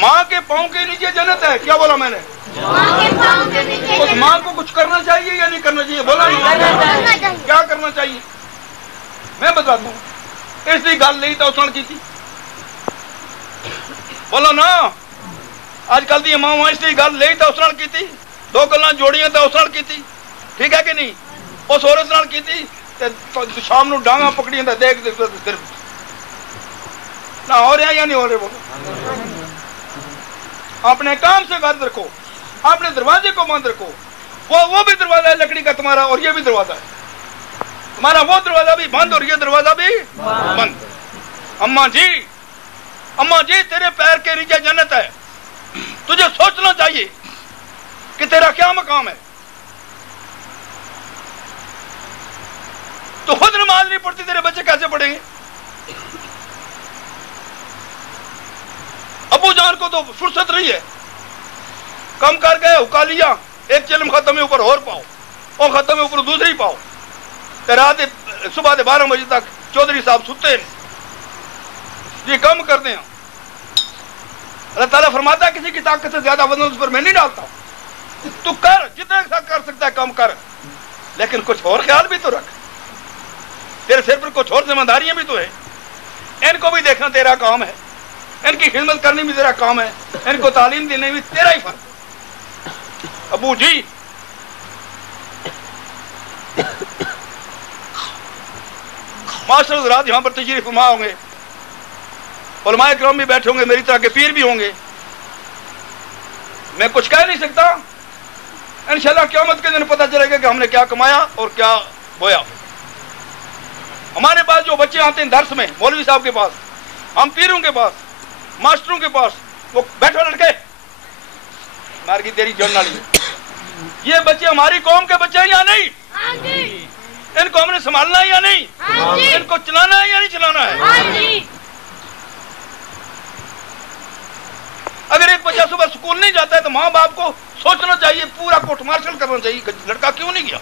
ماں کے پاؤں کے نیچے جنت ہے. کیا بولا میں نے؟ اس ماں کو کچھ کرنا چاہیے یا نہیں کرنا چاہیے؟ بولا نہیں. کیا کرنا چاہیے میں بتاتا ہوں. اس لیے گل نہیں تو اسن کی تھی. بولو نا. اج کل دی ماں اس لیے گل نہیں تو اسن کی تھی. دو گلاں جوڑیاں تو اسن کی تھی. ٹھیک ہے کہ نہیں؟ اس عورت نال کی تھی شام نو ڈانگاں پکڑیاں تے دیکھ صرف نہ ہو رہا یا نہیں ہو رہے. بولو اپنے کام سے غرض رکھو. اپنے دروازے کو بند رکھو. وہ بھی دروازہ ہے لکڑی کا تمہارا اور یہ بھی دروازہ ہے تمہارا. وہ دروازہ بھی بند اور یہ دروازہ بھی بند. اماں جی تیرے پیر کے نیچے جنت ہے. تجھے سوچنا چاہیے کہ تیرا کیا مقام ہے. تو خود نماز نہیں پڑھتی تیرے بچے کیسے پڑھیں گے؟ ابو جان کو تو فرصت رہی ہے. کم کر گئے حکا لیا. ایک چلم ختم ہے اوپر اور پاؤ اور ختم ہے اوپر دوسری پاؤ. رات صبح 12 بجے تک چودھری صاحب ستے ہیں. یہ کم کر دیں. اللہ تعالیٰ فرماتا ہے کسی کی طاقت سے زیادہ وزن اس پر میں نہیں ڈالتا. تو کر جتنا کر سکتا ہے کم کر. لیکن کچھ اور خیال بھی تو رکھ. تیرے سر پر کچھ اور ذمہ داریاں بھی تو ہیں. ان کو بھی دیکھنا تیرا کام ہے. ان کی خدمت کرنی بھی تیرا کام ہے. ان کو تعلیم دینے بھی تیرا ہی فرض. ابو جی ماسٹر حضرات یہاں پر تشریف فرما ہوں گے. علماء کرام بھی بیٹھے ہوں گے. میری طرح کے پیر بھی ہوں گے. میں کچھ کہہ نہیں سکتا. انشاءاللہ قیامت کے دن پتہ چلے گا کہ ہم نے کیا کمایا اور کیا بویا. ہمارے پاس جو بچے آتے ہیں درس میں مولوی صاحب کے پاس, ہم پیروں کے پاس, ماسٹروں کے پاس, وہ بیٹھو لڑکے مار کی تیری جڑ والی. یہ بچے ہماری قوم کے بچے ہیں یا نہیں؟ ان کو ہم نے سنبھالنا ہے یا نہیں؟ ان کو چلانا ہے یا نہیں چلانا ہے؟ اگر ایک بچہ صبح اسکول نہیں جاتا ہے تو ماں باپ کو سوچنا چاہیے, پورا کوٹ مارشل کرنا چاہیے کہ لڑکا کیوں نہیں گیا.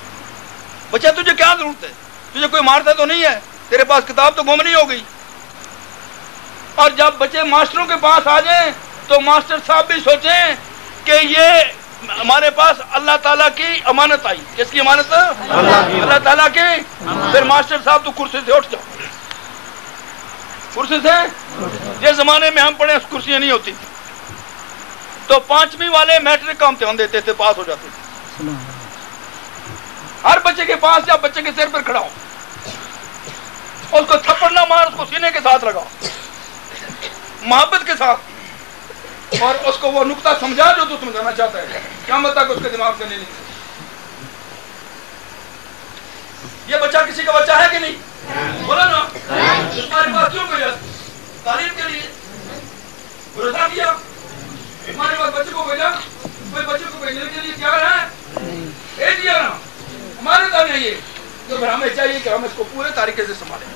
بچہ تجھے کیا ضرورت ہے؟ تجھے کوئی مارتا تو نہیں ہے. تیرے پاس کتاب تو گم نہیں ہو گئی. اور جب بچے ماسٹروں کے پاس آ جائیں تو ماسٹر صاحب بھی سوچیں کہ یہ ہمارے پاس اللہ تعالیٰ کی امانت آئی. کس کی امانت؟ اللہ تعالیٰ کی. پھر ماسٹر صاحب تو کرسی سے اٹھ جاؤ. کرسی سے جس زمانے میں ہم پڑھے کرسیاں نہیں ہوتی تھی تو 5ویں والے میٹرک کا امتحان دیتے تھے, پاس ہو جاتے تھے. ہر بچے کے پاس جب بچے کے سر پر کھڑا ہو, اس کو تھپڑ نہ مار, اس کو سینے کے ساتھ لگاؤ محبت کے ساتھ, اور اس کو وہ نقطہ سمجھا جو تو سمجھانا چاہتا ہے. قیامت تک اس کے دماغ سے نہیں نکلے. یہ بچہ کسی کا بچہ ہے کہ نہیں؟ بولا نا. تمہارے پاس کیوں بھیجا؟ تعلیم کے لیے. روزہ کیا ہمارے پاس بچے کو بھیجا. کوئی بچے کو بھیجنے کے لیے تیار ہے؟ بھیج دیا نا. ہمارے دم ہے یہ. تو پھر ہمیں چاہیے کہ ہم اس کو پورے طریقے سے سنبھالیں,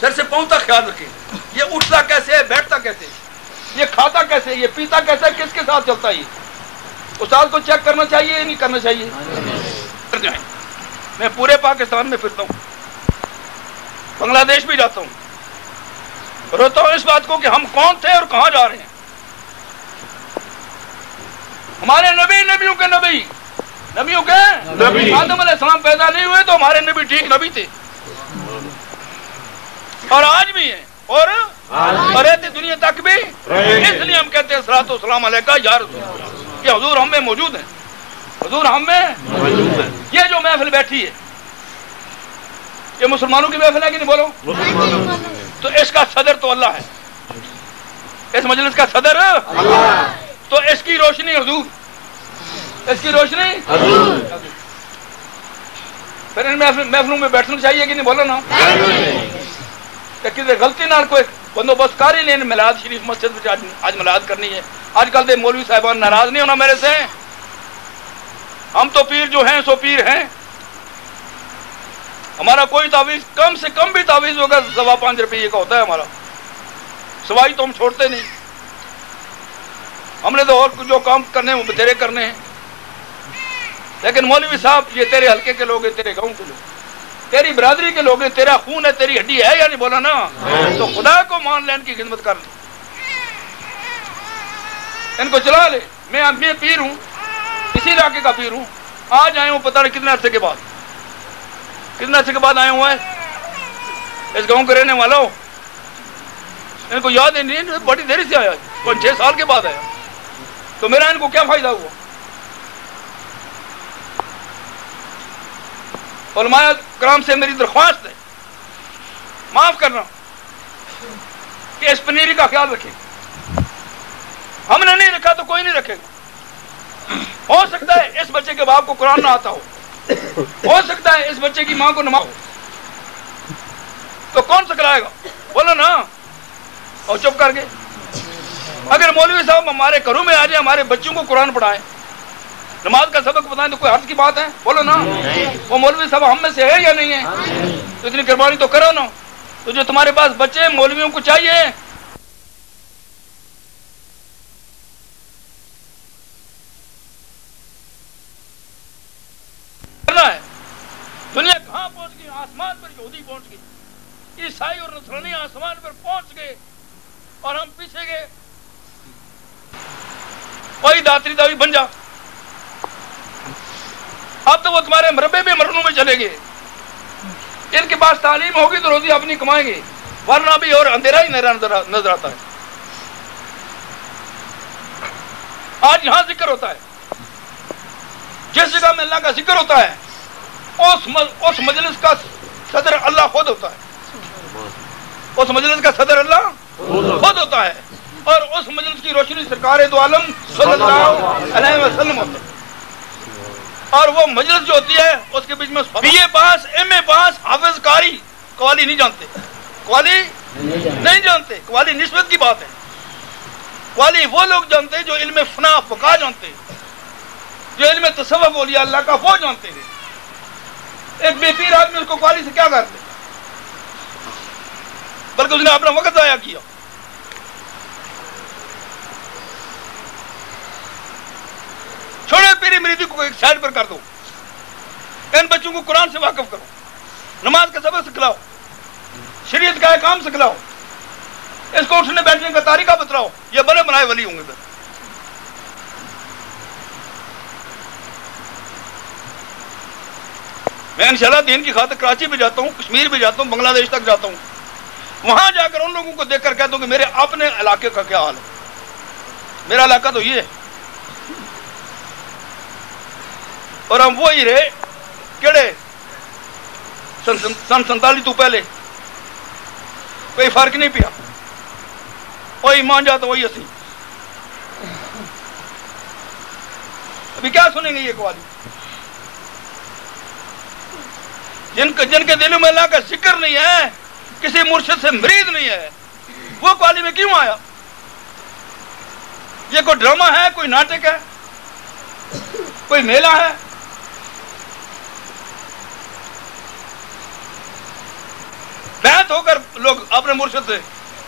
سر سے پاؤں تک خیال رکھیں. یہ اٹھتا کیسے ہے, بیٹھتا کیسے, یہ کھاتا کیسے, یہ پیتا کیسے, کس کے ساتھ چلتا ہے. استاد کو چیک کرنا چاہیے یا نہیں کرنا چاہیے؟ کر جائیں. میں پورے پاکستان میں پھرتا ہوں, بنگلہ دیش بھی جاتا ہوں, روتا ہوں اس بات کو کہ ہم کون تھے اور کہاں جا رہے ہیں. ہمارے نبی نبیوں کے نبی, نبیوں کے نبی آدم علیہ السلام پیدا نہیں ہوئے تو ہمارے نبی ٹھیک نبی تھے اور آج بھی ہیں اور رہتے دنیا تک بھی. اس لیے ہم کہتے ہیں صلاۃ و سلام علیکہ یا رسول اللہ, کہ حضور ہم میں موجود ہیں, حضور ہم میں موجود ہیں. یہ جو محفل بیٹھی ہے یہ مسلمانوں کی محفل ہے کہ نہیں؟ بولو. تو اس کا صدر تو اللہ ہے, اس مجلس کا صدر اللہ. تو اس کی روشنی حضور, اس کی روشنی حضور. پھر ان محفلوں میں بیٹھنا چاہیے کہ نہیں؟ بولو نا. کسی غلطی نہ کوئی بندوبست کر ہی نہیں. میلاد شریف مسجد میں آج میلاد کرنی ہے. آج کل دے مولوی صاحبان ناراض نہیں ہونا میرے سے. ہم تو پیر جو ہیں سو پیر ہیں. ہمارا کوئی تعویذ کم سے کم بھی تعویذ ہوگا 5.25 روپے کا ہوتا ہے ہمارا, سوائی تو ہم چھوڑتے نہیں. ہم نے تو اور جو کام کرنے ہیں وہ تیرے کرنے ہیں. لیکن مولوی صاحب یہ تیرے حلقے کے لوگ ہیں, تیرے گاؤں کے لوگ, تیری برادری کے لوگ ہیں, تیرا خون ہے, تیری ہڈی ہے یا نہیں؟ بولا نا. تو خدا کو مان لے, ان کی خدمت کر لے. ان کو چلا لے. میں پیر ہوں, اسی علاقے کا پیر ہوں. آج آئے ہوں پتہ نہیں کتنے عرصے کے بعد آئے ہوں. اس گاؤں کے رہنے والا ہو, ان کو یاد ہے نہیں, بڑی دیر سے آیا, 6 سال کے بعد آیا. تو میرا ان کو کیا فائدہ ہوا؟ علماء کرام سے میری درخواست ہے, معاف کرنا کہ اس پنیری کا خیال رکھیں. ہم نے نہیں رکھا تو کوئی نہیں رکھے گا. ہو سکتا ہے اس بچے کے باپ کو قرآن نہ آتا ہو سکتا ہے اس بچے کی ماں کو نماز ہو, تو کون سکھلائے گا؟ بولو نا. اور چپ کر کے اگر مولوی صاحب ہمارے گھروں میں آ جائے, ہمارے بچوں کو قرآن پڑھائیں, نماز کا سبق بتائیں, تو کوئی حرج کی بات ہے؟ بولو نا. وہ مولوی صاحب ہم میں سے ہے یا نہیں ہے؟ تو اتنی قربانی تو کرو نا. تو جو تمہارے پاس بچے مولویوں کو چاہیے کرنا ہے. دنیا کہاں پہنچ گئی؟ آسمان پر یہودی پہنچ گئی, عیسائی اور نصرانی آسمان پر پہنچ گئے اور ہم پیچھے گئے. وہی داتری داوی بن جا. اب تو وہ تمہارے مربے میں مرنوں میں چلے گئے. ان کے پاس تعلیم ہوگی تو روزی اپنی کمائیں گے, ورنہ بھی اور اندھیرا ہی نظر آتا ہے. آج یہاں ذکر ہوتا ہے, جس جگہ میں اللہ کا ذکر ہوتا ہے اس مجلس کا صدر اللہ خود ہوتا ہے. اس مجلس کا صدر اللہ خود ہوتا ہے, اور اس مجلس کی روشنی سرکار دو عالم صلی اللہ علیہ وسلم ہوتا ہے. اور وہ مجلس جو ہوتی ہے اس کے بیچ میں بی اے پاس, ایم اے پاس, حافظ, قاری, قوالی نہیں جانتے, قوالی نہیں جانتے. قوالی نسبت کی بات ہے. قوالی وہ لوگ جانتے ہیں جو علم فنا فقہ جانتے ہیں, جو علم تصوف اولیاء اللہ کا وہ جانتے ہیں. ایک بے پیر آدمی اس کو قوالی سے کیا کرتے, بلکہ اس نے اپنا وقت ضائع کیا. چھوڑے پیری مریدی کو ایک سائڈ پر کر دو, ان بچوں کو قرآن سے واقف کرو, نماز کا سبق سکھلاؤ, شریعت کا کام سکھلاؤ, اس کو اٹھنے بیٹھنے کا طریقہ بتلاؤ. یہ بنے بنائے ولی ہوں گے. پھر میں انشاءاللہ دین کی خاطر کراچی بھی جاتا ہوں, کشمیر بھی جاتا ہوں, بنگلہ دیش تک جاتا ہوں. وہاں جا کر ان لوگوں کو دیکھ کر کہتا ہوں کہ میرے اپنے علاقے کا کیا حال ہے. میرا علاقہ تو یہ ہے, اور ہم وہی رہے کیڑے سن 47 تو پہلے. کوئی فرق نہیں پیا, وہی مان جاتا وہی اسی. ابھی کیا سنیں گے یہ قوالی؟ جن کے دلوں میں اللہ کا ذکر نہیں ہے, کسی مرشد سے مرید نہیں ہے, وہ قوالی میں کیوں آیا؟ یہ کوئی ڈرامہ ہے, کوئی ناٹک ہے, کوئی میلہ ہے؟ بیعت ہو کر لوگ اپنے مرشد سے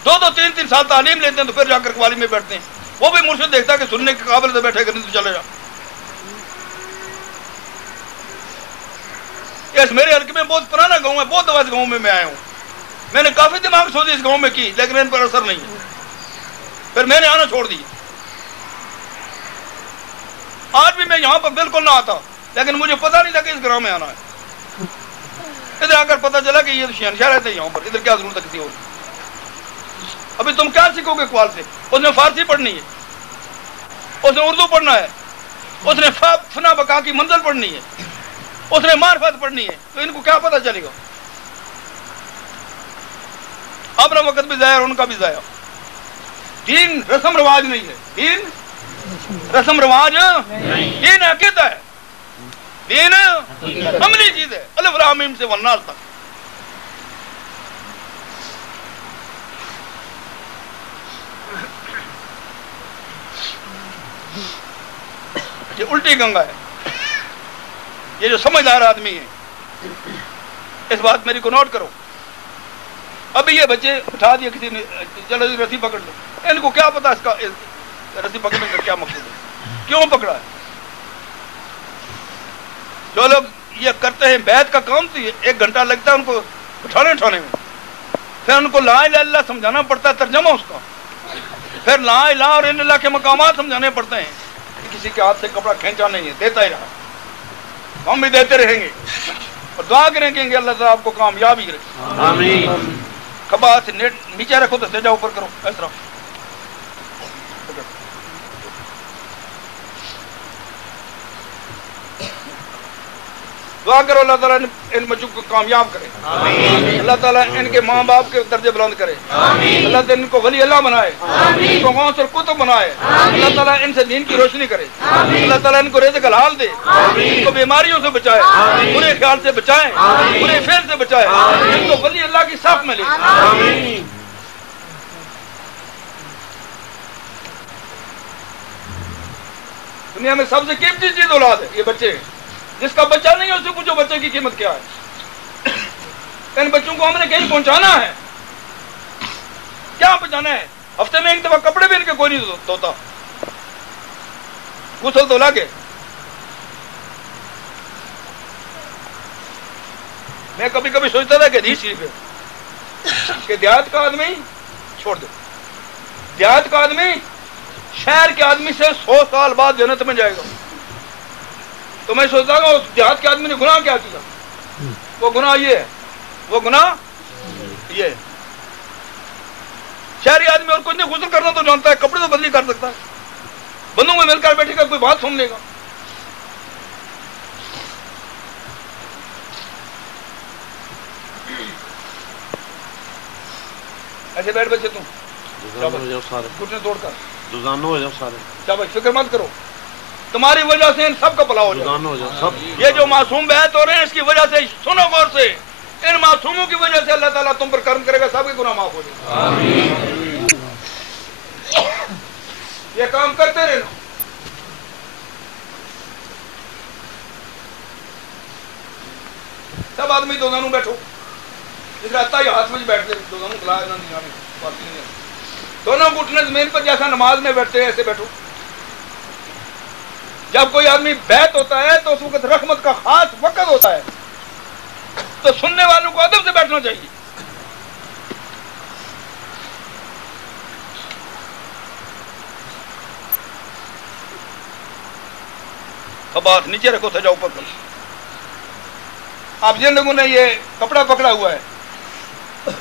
2-3 سال تعلیم لیتے ہیں, تو پھر جا کر قوالی میں بیٹھتے ہیں. وہ بھی مرشد دیکھتا ہے کہ سننے کے قابل سے بیٹھے کر نہیں تو چلے جا. اس میرے حلقے میں بہت پرانا گاؤں ہے, بہت دفعہ گاؤں میں آیا ہوں. میں نے کافی دماغ سوچی اس گاؤں میں کی, لیکن ان پر اثر نہیں ہے. پھر میں نے آنا چھوڑ دیا. آج بھی میں یہاں پر بالکل نہ آتا, لیکن مجھے پتا نہیں تھا کہ اس گاؤں میں آنا ہے. ادھر آ کر پتا چلا کہ یہ شہنشاہ رہتے ہیں یہاں پر, ادھر کیا ضرورت ہے کسی اور. ابھی تم کیا سیکھو گے قوال سے؟ اس نے فارسی پڑھنی ہے, اس نے اردو پڑھنا ہے, اس نے فنا بقا کی منزل پڑھنی ہے, اس نے معرفت پڑھنی ہے. تو ان کو کیا پتا چلے گا؟ اپنا وقت بھی ضائع اور ان کا بھی ضائع. دین رسم رواج نہیں ہے, دین رسم رواج دین عقیدہ ہے, دین عملی چیز ہے. الف لام میم سے والناس تک. یہ الٹی گنگا ہے. یہ جو سمجھدار آدمی ہے, اس بات میری کو نوٹ کرو. ابھی یہ بچے اٹھا دیے کسی نے, چلو رسی پکڑ لو. ان کو کیا پتا اس کا رسی پکڑنے کا کیا مقصد ہے, کیوں پکڑا ہے. جو لوگ یہ کرتے ہیں بیعت کا کام, تو 1 گھنٹہ لگتا ہے ان کو اٹھانے میں, پھر ان کو لا الہ الا اللہ سمجھانا پڑتا ہے, ترجمہ اس کا. پھر لا الہ اور ان اللہ کے مقامات سمجھانے پڑتے ہیں. کسی کے ہاتھ سے کپڑا کھینچا نہیں ہے, دیتا ہی رہا, ہم بھی دیتے رہیں گے اور دعا کریں گے کہ اللہ تعالیٰ آپ کو کامیابی رکھے. آمین. کھبا ہاتھ نیچے رکھو تو سجا اوپر کرو, اس طرح دعا کرو اللہ تعالیٰ ان بچوں کو کامیاب کرے. اللہ تعالیٰ ان کے ماں باپ کے درجے بلند کرے. اللہ تعالیٰ ان کو ولی اللہ بنائے, ان کو غوث اور قطب بنائے. اللہ تعالیٰ ان سے دین کی روشنی کرے. اللہ تعالیٰ ان کو رزق حلال دے, ان کو بیماریوں سے بچائے, برے خیال سے بچائے, برے فعل سے بچائے, ان کو ولی اللہ کی صف میں لے. دنیا میں سب سے قیمتی چیز اولاد ہے, یہ بچے ہیں. جس کا بچہ نہیں ہے اس سے پوچھو بچے کی قیمت کیا ہے. ان بچوں کو ہم نے کہیں پہنچانا ہے. کیا پہنچانا ہے؟ ہفتے میں ایک دفعہ کپڑے بھی ان کے کوئی نہیں دھوتا, غسل دھلا کے. میں کبھی کبھی سوچتا تھا کہ حدیث شریف ہے کہ دیہات کا آدمی چھوڑ دو, دیہات کا آدمی شہر کے آدمی سے 100 سال بعد جنت میں جائے گا. تو میں سوچتا ہوں اس دیہات کے آدمی نے گناہ کیا کیا؟ وہ گناہ یہ ہے, وہ گناہ یہ ہے. شہری آدمی اور کچھ نہیں, غسل کرنا تو جانتا ہے, کپڑے تو بدلی کر سکتا ہے, بندوں میں مل کر بیٹھے گا, کوئی بات سن لے گا. ایسے بیٹھ بچے تم گھٹنے توڑ کر ہو جاؤ سارے. کیا بھائی فکر مت کرو, تمہاری وجہ سے ان سب کا بھلا ہو جائے. یہ جو معصوم بیعت ہو رہے ہیں اس کی وجہ سے سنو غور سے, ان معصوموں کی وجہ سے اللہ تعالیٰ تم پر کرم کرے گا, سب کے گناہ معاف ہو جائے. یہ کام کرتے رہنا. سب آدمی دونوں بیٹھو, جس رہتا ہے ہاتھ میں بیٹھتے دونوں کلا دونوں گھٹنے زمین پر جیسا نماز میں بیٹھتے ہیں ایسے بیٹھو. جب کوئی آدمی بیعت ہوتا ہے تو اس وقت رحمت کا خاص وقت ہوتا ہے, تو سننے والوں کو ادب سے بیٹھنا چاہیے. اب آپ نیچے رکھو, سجا اوپر کرو. آپ جن لوگوں نے یہ کپڑا پکڑا ہوا ہے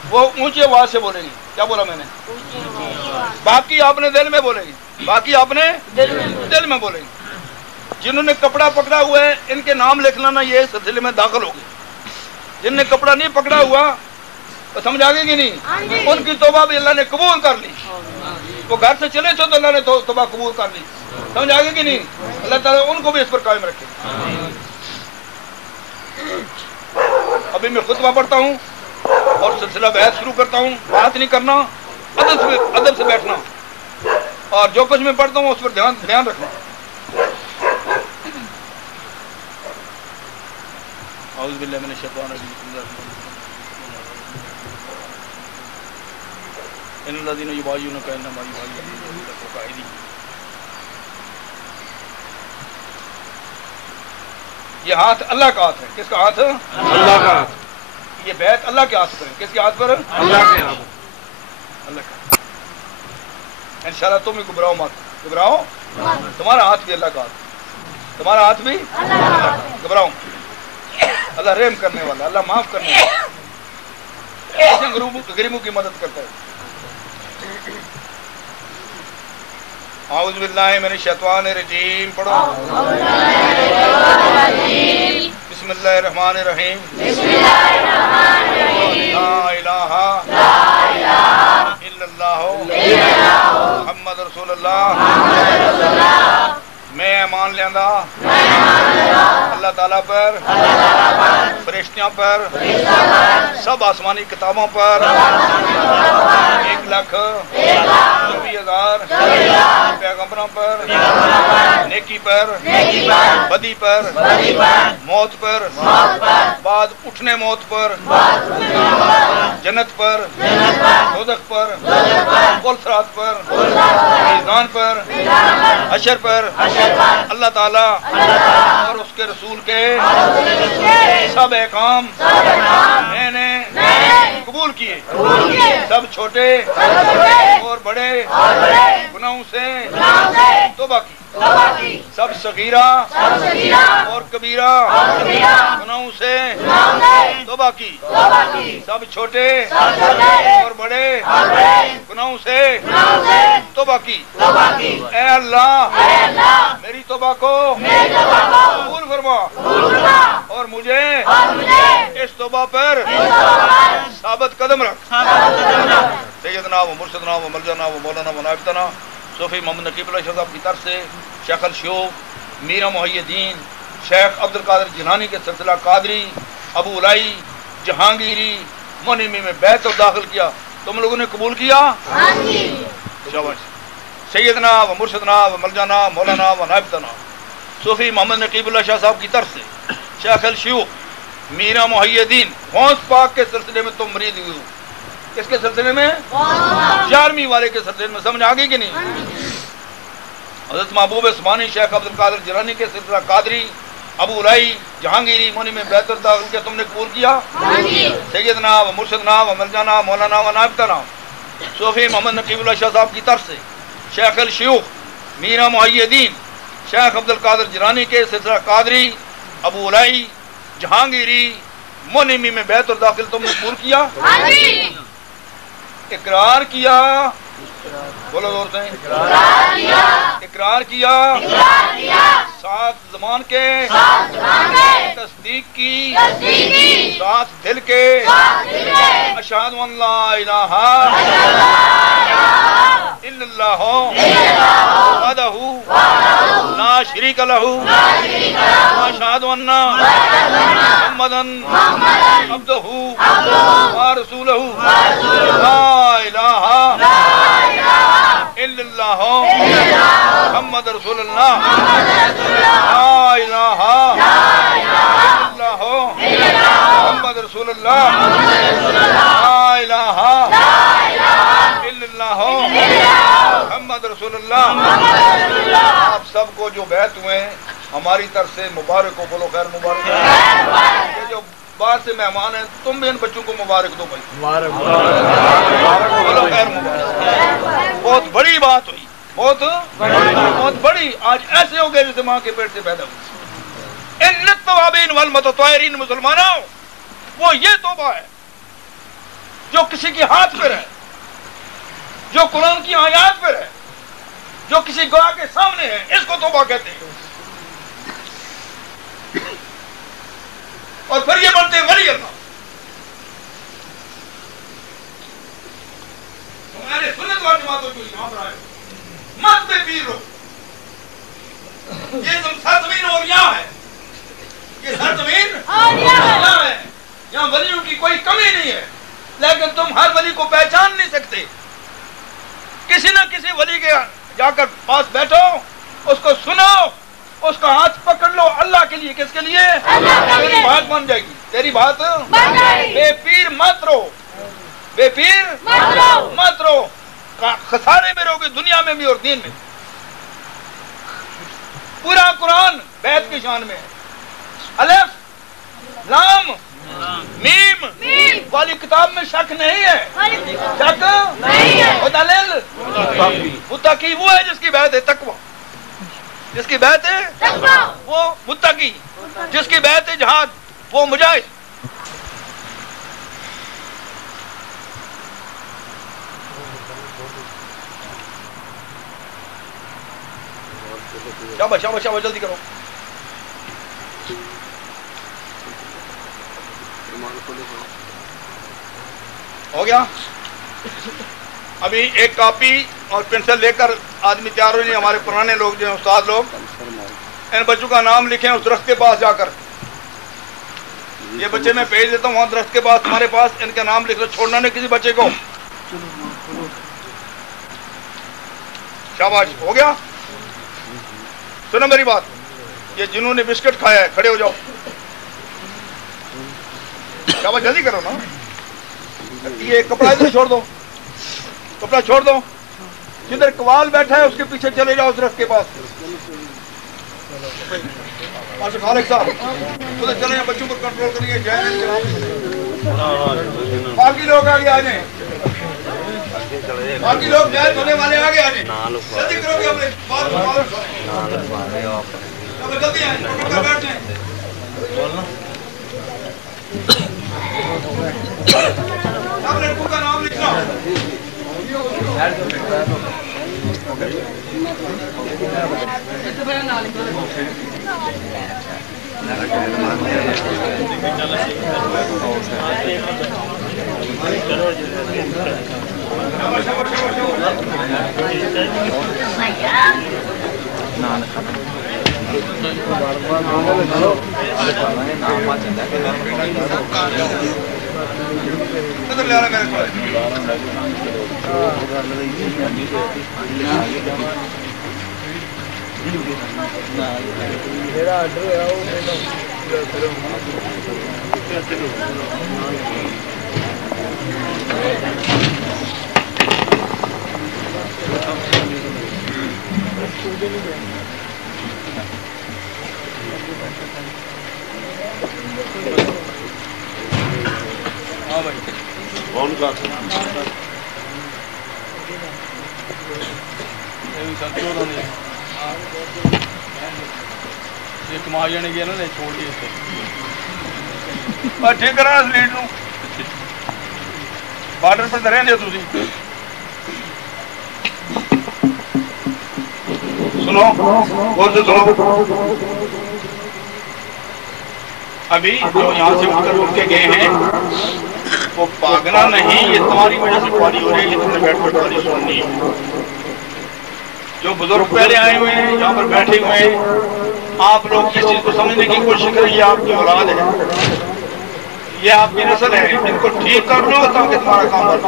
وہ اونچی آواز سے بولیں گے. کیا بولا میں نے؟ باقی آپ نے دل میں بولیں گے, باقی آپ نے دل میں بولیں گے. جنہوں نے کپڑا پکڑا ہوا ہے ان کے نام لکھ لینا, یہ سلسلے میں داخل ہو گئے. جن نے کپڑا نہیں پکڑا ہوا تو سمجھ آ گئی کہ نہیں, ان کی توبہ بھی اللہ نے قبول کر لی. وہ گھر سے چلے تھے تو اللہ نے توبہ قبول کر لی. سمجھ آ گئی کہ نہیں؟ اللہ تعالیٰ ان کو بھی اس پر قائم رکھے. ابھی میں خطبہ پڑھتا ہوں اور سلسلہ بحث شروع کرتا ہوں. بات نہیں کرنا, ادب سے بیٹھنا, اور جو کچھ میں پڑھتا ہوں اس پر دھیان رکھنا. اعوذ باللہ من الشیطان الرجیم. ان الذین یبایعونک انما یبایعون اللہ قائدین. یہ ہاتھ اللہ کا ہاتھ ہے. کس کا ہاتھ؟ اللہ کا ہاتھ. یہ بیعت اللہ کے ہاتھ پر ہے. کس کے ہاتھ پر؟ اللہ کے ہاتھ. اللہ کا. انشاءاللہ تم بھی گھبراؤ مت, گھبراؤ. تمہارا ہاتھ بھی اللہ کا ہاتھ, تمہارا ہاتھ بھی اللہ کا. گھبراؤ. اللہ رحم کرنے والا, اللہ معاف کرنے والا, غریبوں کی مدد کرتا ہے. اعوذ باللہ من الشیطان الرجیم. پڑھو. بسم اللہ الرحمن الرحیم. لا الہ الا اللہ محمد رسول اللہ. میں ایمان لیندہ اللہ تعالیٰ پر, فرشتیاں پر, سب آسمانی کتابوں پر, 1,24,000 پیغمبروں پر, نیکی پر, بدی پر, موت پر, بعد اٹھنے موت پر, جنت پر, دوزخ پر, پل صراط پر, میزان پر, حشر پر, اللہ تعالیٰ اور اس کے رسول کے سب احکام میں نے قبول کیے سب چھوٹے اور بڑے گناہوں سے توبہ کی سب صغیرہ اور کبیرہ گناہوں سے توبہ کی سب چھوٹے اور بڑے گناہوں سے توبہ کی اے اللہ میری توبہ کو قبول فرما اور مجھے اس توبہ پر ثابت قدم رکھ سیدنا و مرشدنا و ملجنا و مولانا و نائبتنا صوفی محمد نقیب اللہ شاہ صاحب کی طرف سے شیخ الشیوخ میرا محی الدین شیخ عبد القادر جیلانی کے سلسلہ قادری ابو الائی جہانگیری منیمی میں بیعت اور داخل کیا تم لوگوں نے قبول کیا شاباش سیدنا و مرشدنا و ملجنا مولانا و نائبتنا صوفی محمد نقیب اللہ شاہ صاحب کی طرف سے شیخ الشیوخ میرا محی الدین غوث پاک کے سلسلے میں تم مرید ہوئے ہو کس کے سلسلے میں 11ویں والے کے سلسلے میں سمجھ آگئی کہ نہیں حضرت محبوب عثمانی شیخ عبد القادر جیلانی کے سلسلہ قادری ابو الائی جہانگیری منی میں بیعت الداخل کے تم نے قبول کیا سیدنا و مرشدنا و ملجانا مولانا و نائبتنا صوفی محمد نقیب اللہ شاہ صاحب کی طرف سے شیخ الشیوخ میرا محی الدین شیخ عبد القادر جیلانی کے سلسلہ قادری ابو الائی جہانگیری منیمی میں بیعت الداخل تم نے قبول کیا اقرار کیا بولو زور سے اقرار کیا ساتھ زبان کے تصدیق کی ساتھ دل کے اشہد ان لا الہ الا اللہ وحدہ لا شریک لہ واشہد ان محمدا عبدہ ورسولہ لا الہ الا اللہ محمد رسول اللہ لا الہ الا اللہ محمد رسول اللہ لا الہ الا اللہ محمد رسول اللہ آپ سب کو جو بیعت ہوئے ہیں ہماری طرف سے مبارک ہو بولو خیر مبارک یہ جو باہر سے مہمان ہیں تم بھی ان بچوں کو مبارک دو بھائی بولو خیر مبارک بہت بڑی بات ہوئی بہت بڑی آج ایسے ہو گئے جیسے ماں کے پیٹ سے پیدا ہوئی ان للتوابین والمتطہرین مسلمانوں وہ یہ توبہ ہے جو کسی کے ہاتھ پر ہے جو قرآن کی آیات پر ہے جو کسی گواہ کے سامنے ہے اس کو توبہ کہتے ہیں اور پھر یہ بنتے ہیں ولی اللہ تمہارے سنت والی باتوں جو یہاں پر آئے مت پہ پیر ہو یہ سرزمین اولیاء ہے یہ سرزمین اولیاء ہے یہاں ولیوں کی کوئی کمی نہیں ہے لیکن تم ہر ولی کو پہچان نہیں سکتے کسی نہ کسی ولی کے جا کر پاس بیٹھو اس کو سنو اس کا ہاتھ پکڑ لو اللہ کے لیے کس کے لیے تیری بات بن جائے گی تیری بات بے پیر مت رو بے پیر مت رو خسارے میں رہو گے دنیا میں بھی اور دین میں پورا قرآن بیعت کی شان میں ہے الف لام میم والی کتاب میں شک نہیں ہے شک دلیل متقی وہ ہے جس کی بیعت ہے تقوی جس کی بیعت ہے وہ متقی جس کی بیعت ہے جہاد وہ مجاہد شاباش شاباش شاباش جلدی کرو ہو گیا ابھی ایک کاپی اور پینسل لے کر آدمی تیار ہو جائیں ہمارے پرانے لوگ جو ہیں استاد لوگ ان بچوں کا نام لکھیں اس درخت کے پاس جا کر یہ بچے میں بھیج دیتا ہوں وہاں درخت کے پاس تمہارے پاس ان کا نام لکھ لو چھوڑنا نہیں کسی بچے کو شاباش ہو گیا سنو میری بات یہ جنہوں نے بسکٹ کھایا ہے کھڑے ہو جاؤ شاباش جلدی کرو نا یہ کپڑا ادھر چھوڑ دو کپڑا چھوڑ دو جدھر قوال بیٹھا ہے اس کے پیچھے چلے جاؤ اس درخت کے پاس خالق صاحب ادھر چلے بچوں پر کنٹرول کریے باقی لوگ آگے آ جائیں، باقی لوگ بیعت ہونے والے آگے آ جائیں، جلدی کرو کہ اپنے بات جلدی آئیں، پکڑ کر بیٹھ جائیں۔ سب لڑکوں کا نام لکھنا۔ ادھر لے آ رہے میرے کو۔ میرا آرڈر ہے وہ کون کا کمایا نے گیا نا چھوڑ کے ٹھیک کرا لیڈ نو بارڈر پر رہنے دو تھی۔ سنو غور سے سنو، ابھی جو یہاں سے اٹھ کے گئے ہیں وہ بھاگنا نہیں، یہ تمہاری وجہ سے پاری ہو رہی ہے، تم نے بیٹھ کر پاری سننی ہے۔ جو بزرگ پہلے آئے ہوئے ہیں یہاں پر بیٹھے ہوئے ہیں، آپ لوگ اس چیز کو سمجھنے کی کوشش کریں یہ آپ کی اولاد ہے، یہ آپ کی نسل ہے، ان کو ٹھیک کر لو تاکہ تمہارا کام بن۔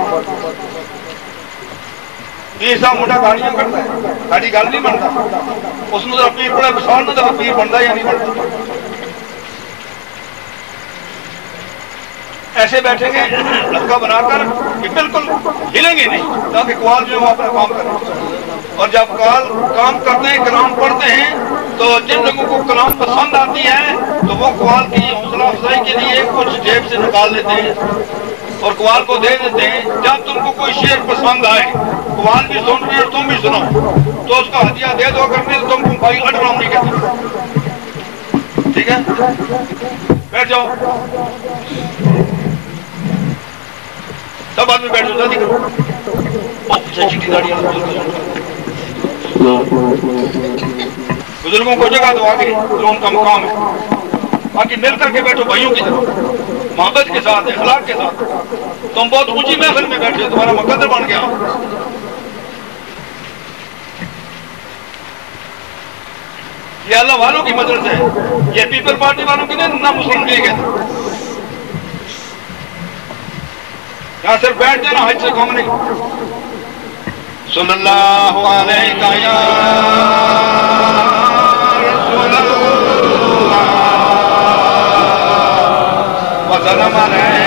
یہ سا موٹا گاڑیاں کرتا ہے، گاڑی گل نہیں بنتا، اس میں ذرا پیر بڑا بسال نہ ذرا پیر بنتا یا نہیں بنتا۔ ایسے بیٹھیں گے لڑکا بنا کر کہ بالکل ہلیں گے نہیں تاکہ قوال جو ہے وہ اپنا کام کریں، اور جب قوال کام کرتے ہیں کلام پڑھتے ہیں تو جن لوگوں کو کلام پسند آتی ہے تو وہ قوال کی حوصلہ افزائی کے لیے کچھ جیب سے نکال لیتے ہیں اور قوال کو دے دیتے ہیں۔ جب تم کو کوئی شعر پسند آئے، قوال بھی سن رہے اور تم بھی سنو تو اس کا ہدیہ دے دو، اگر نہیں تو تم کو بھائی اٹھراؤں نہیں کہتے۔ ٹھیک ہے، بیٹھ جاؤ، سب آدمی بیٹھ جاؤ، جلدی کرو۔ چیٹی گاڑی بزرگوں کو جگہ دو آگے جو ان کا مقام ہے، باقی مل کر کے بیٹھو بھائیوں کی طرح، محبت کے ساتھ، اخلاق کے ساتھ۔ تم بہت اونچی محفل میں بیٹھے، تمہارا مقدر بن گیا۔ یہ اللہ والوں کی مدرسہ ہے، یہ پیپل پارٹی والوں کی نہیں، نہ مسلم لیگ ہے۔ یہاں صرف بیٹھ جانا، حج سے کام نہیں۔ صلی اللہ علیہ یا رسول اللہ وسلم علیہ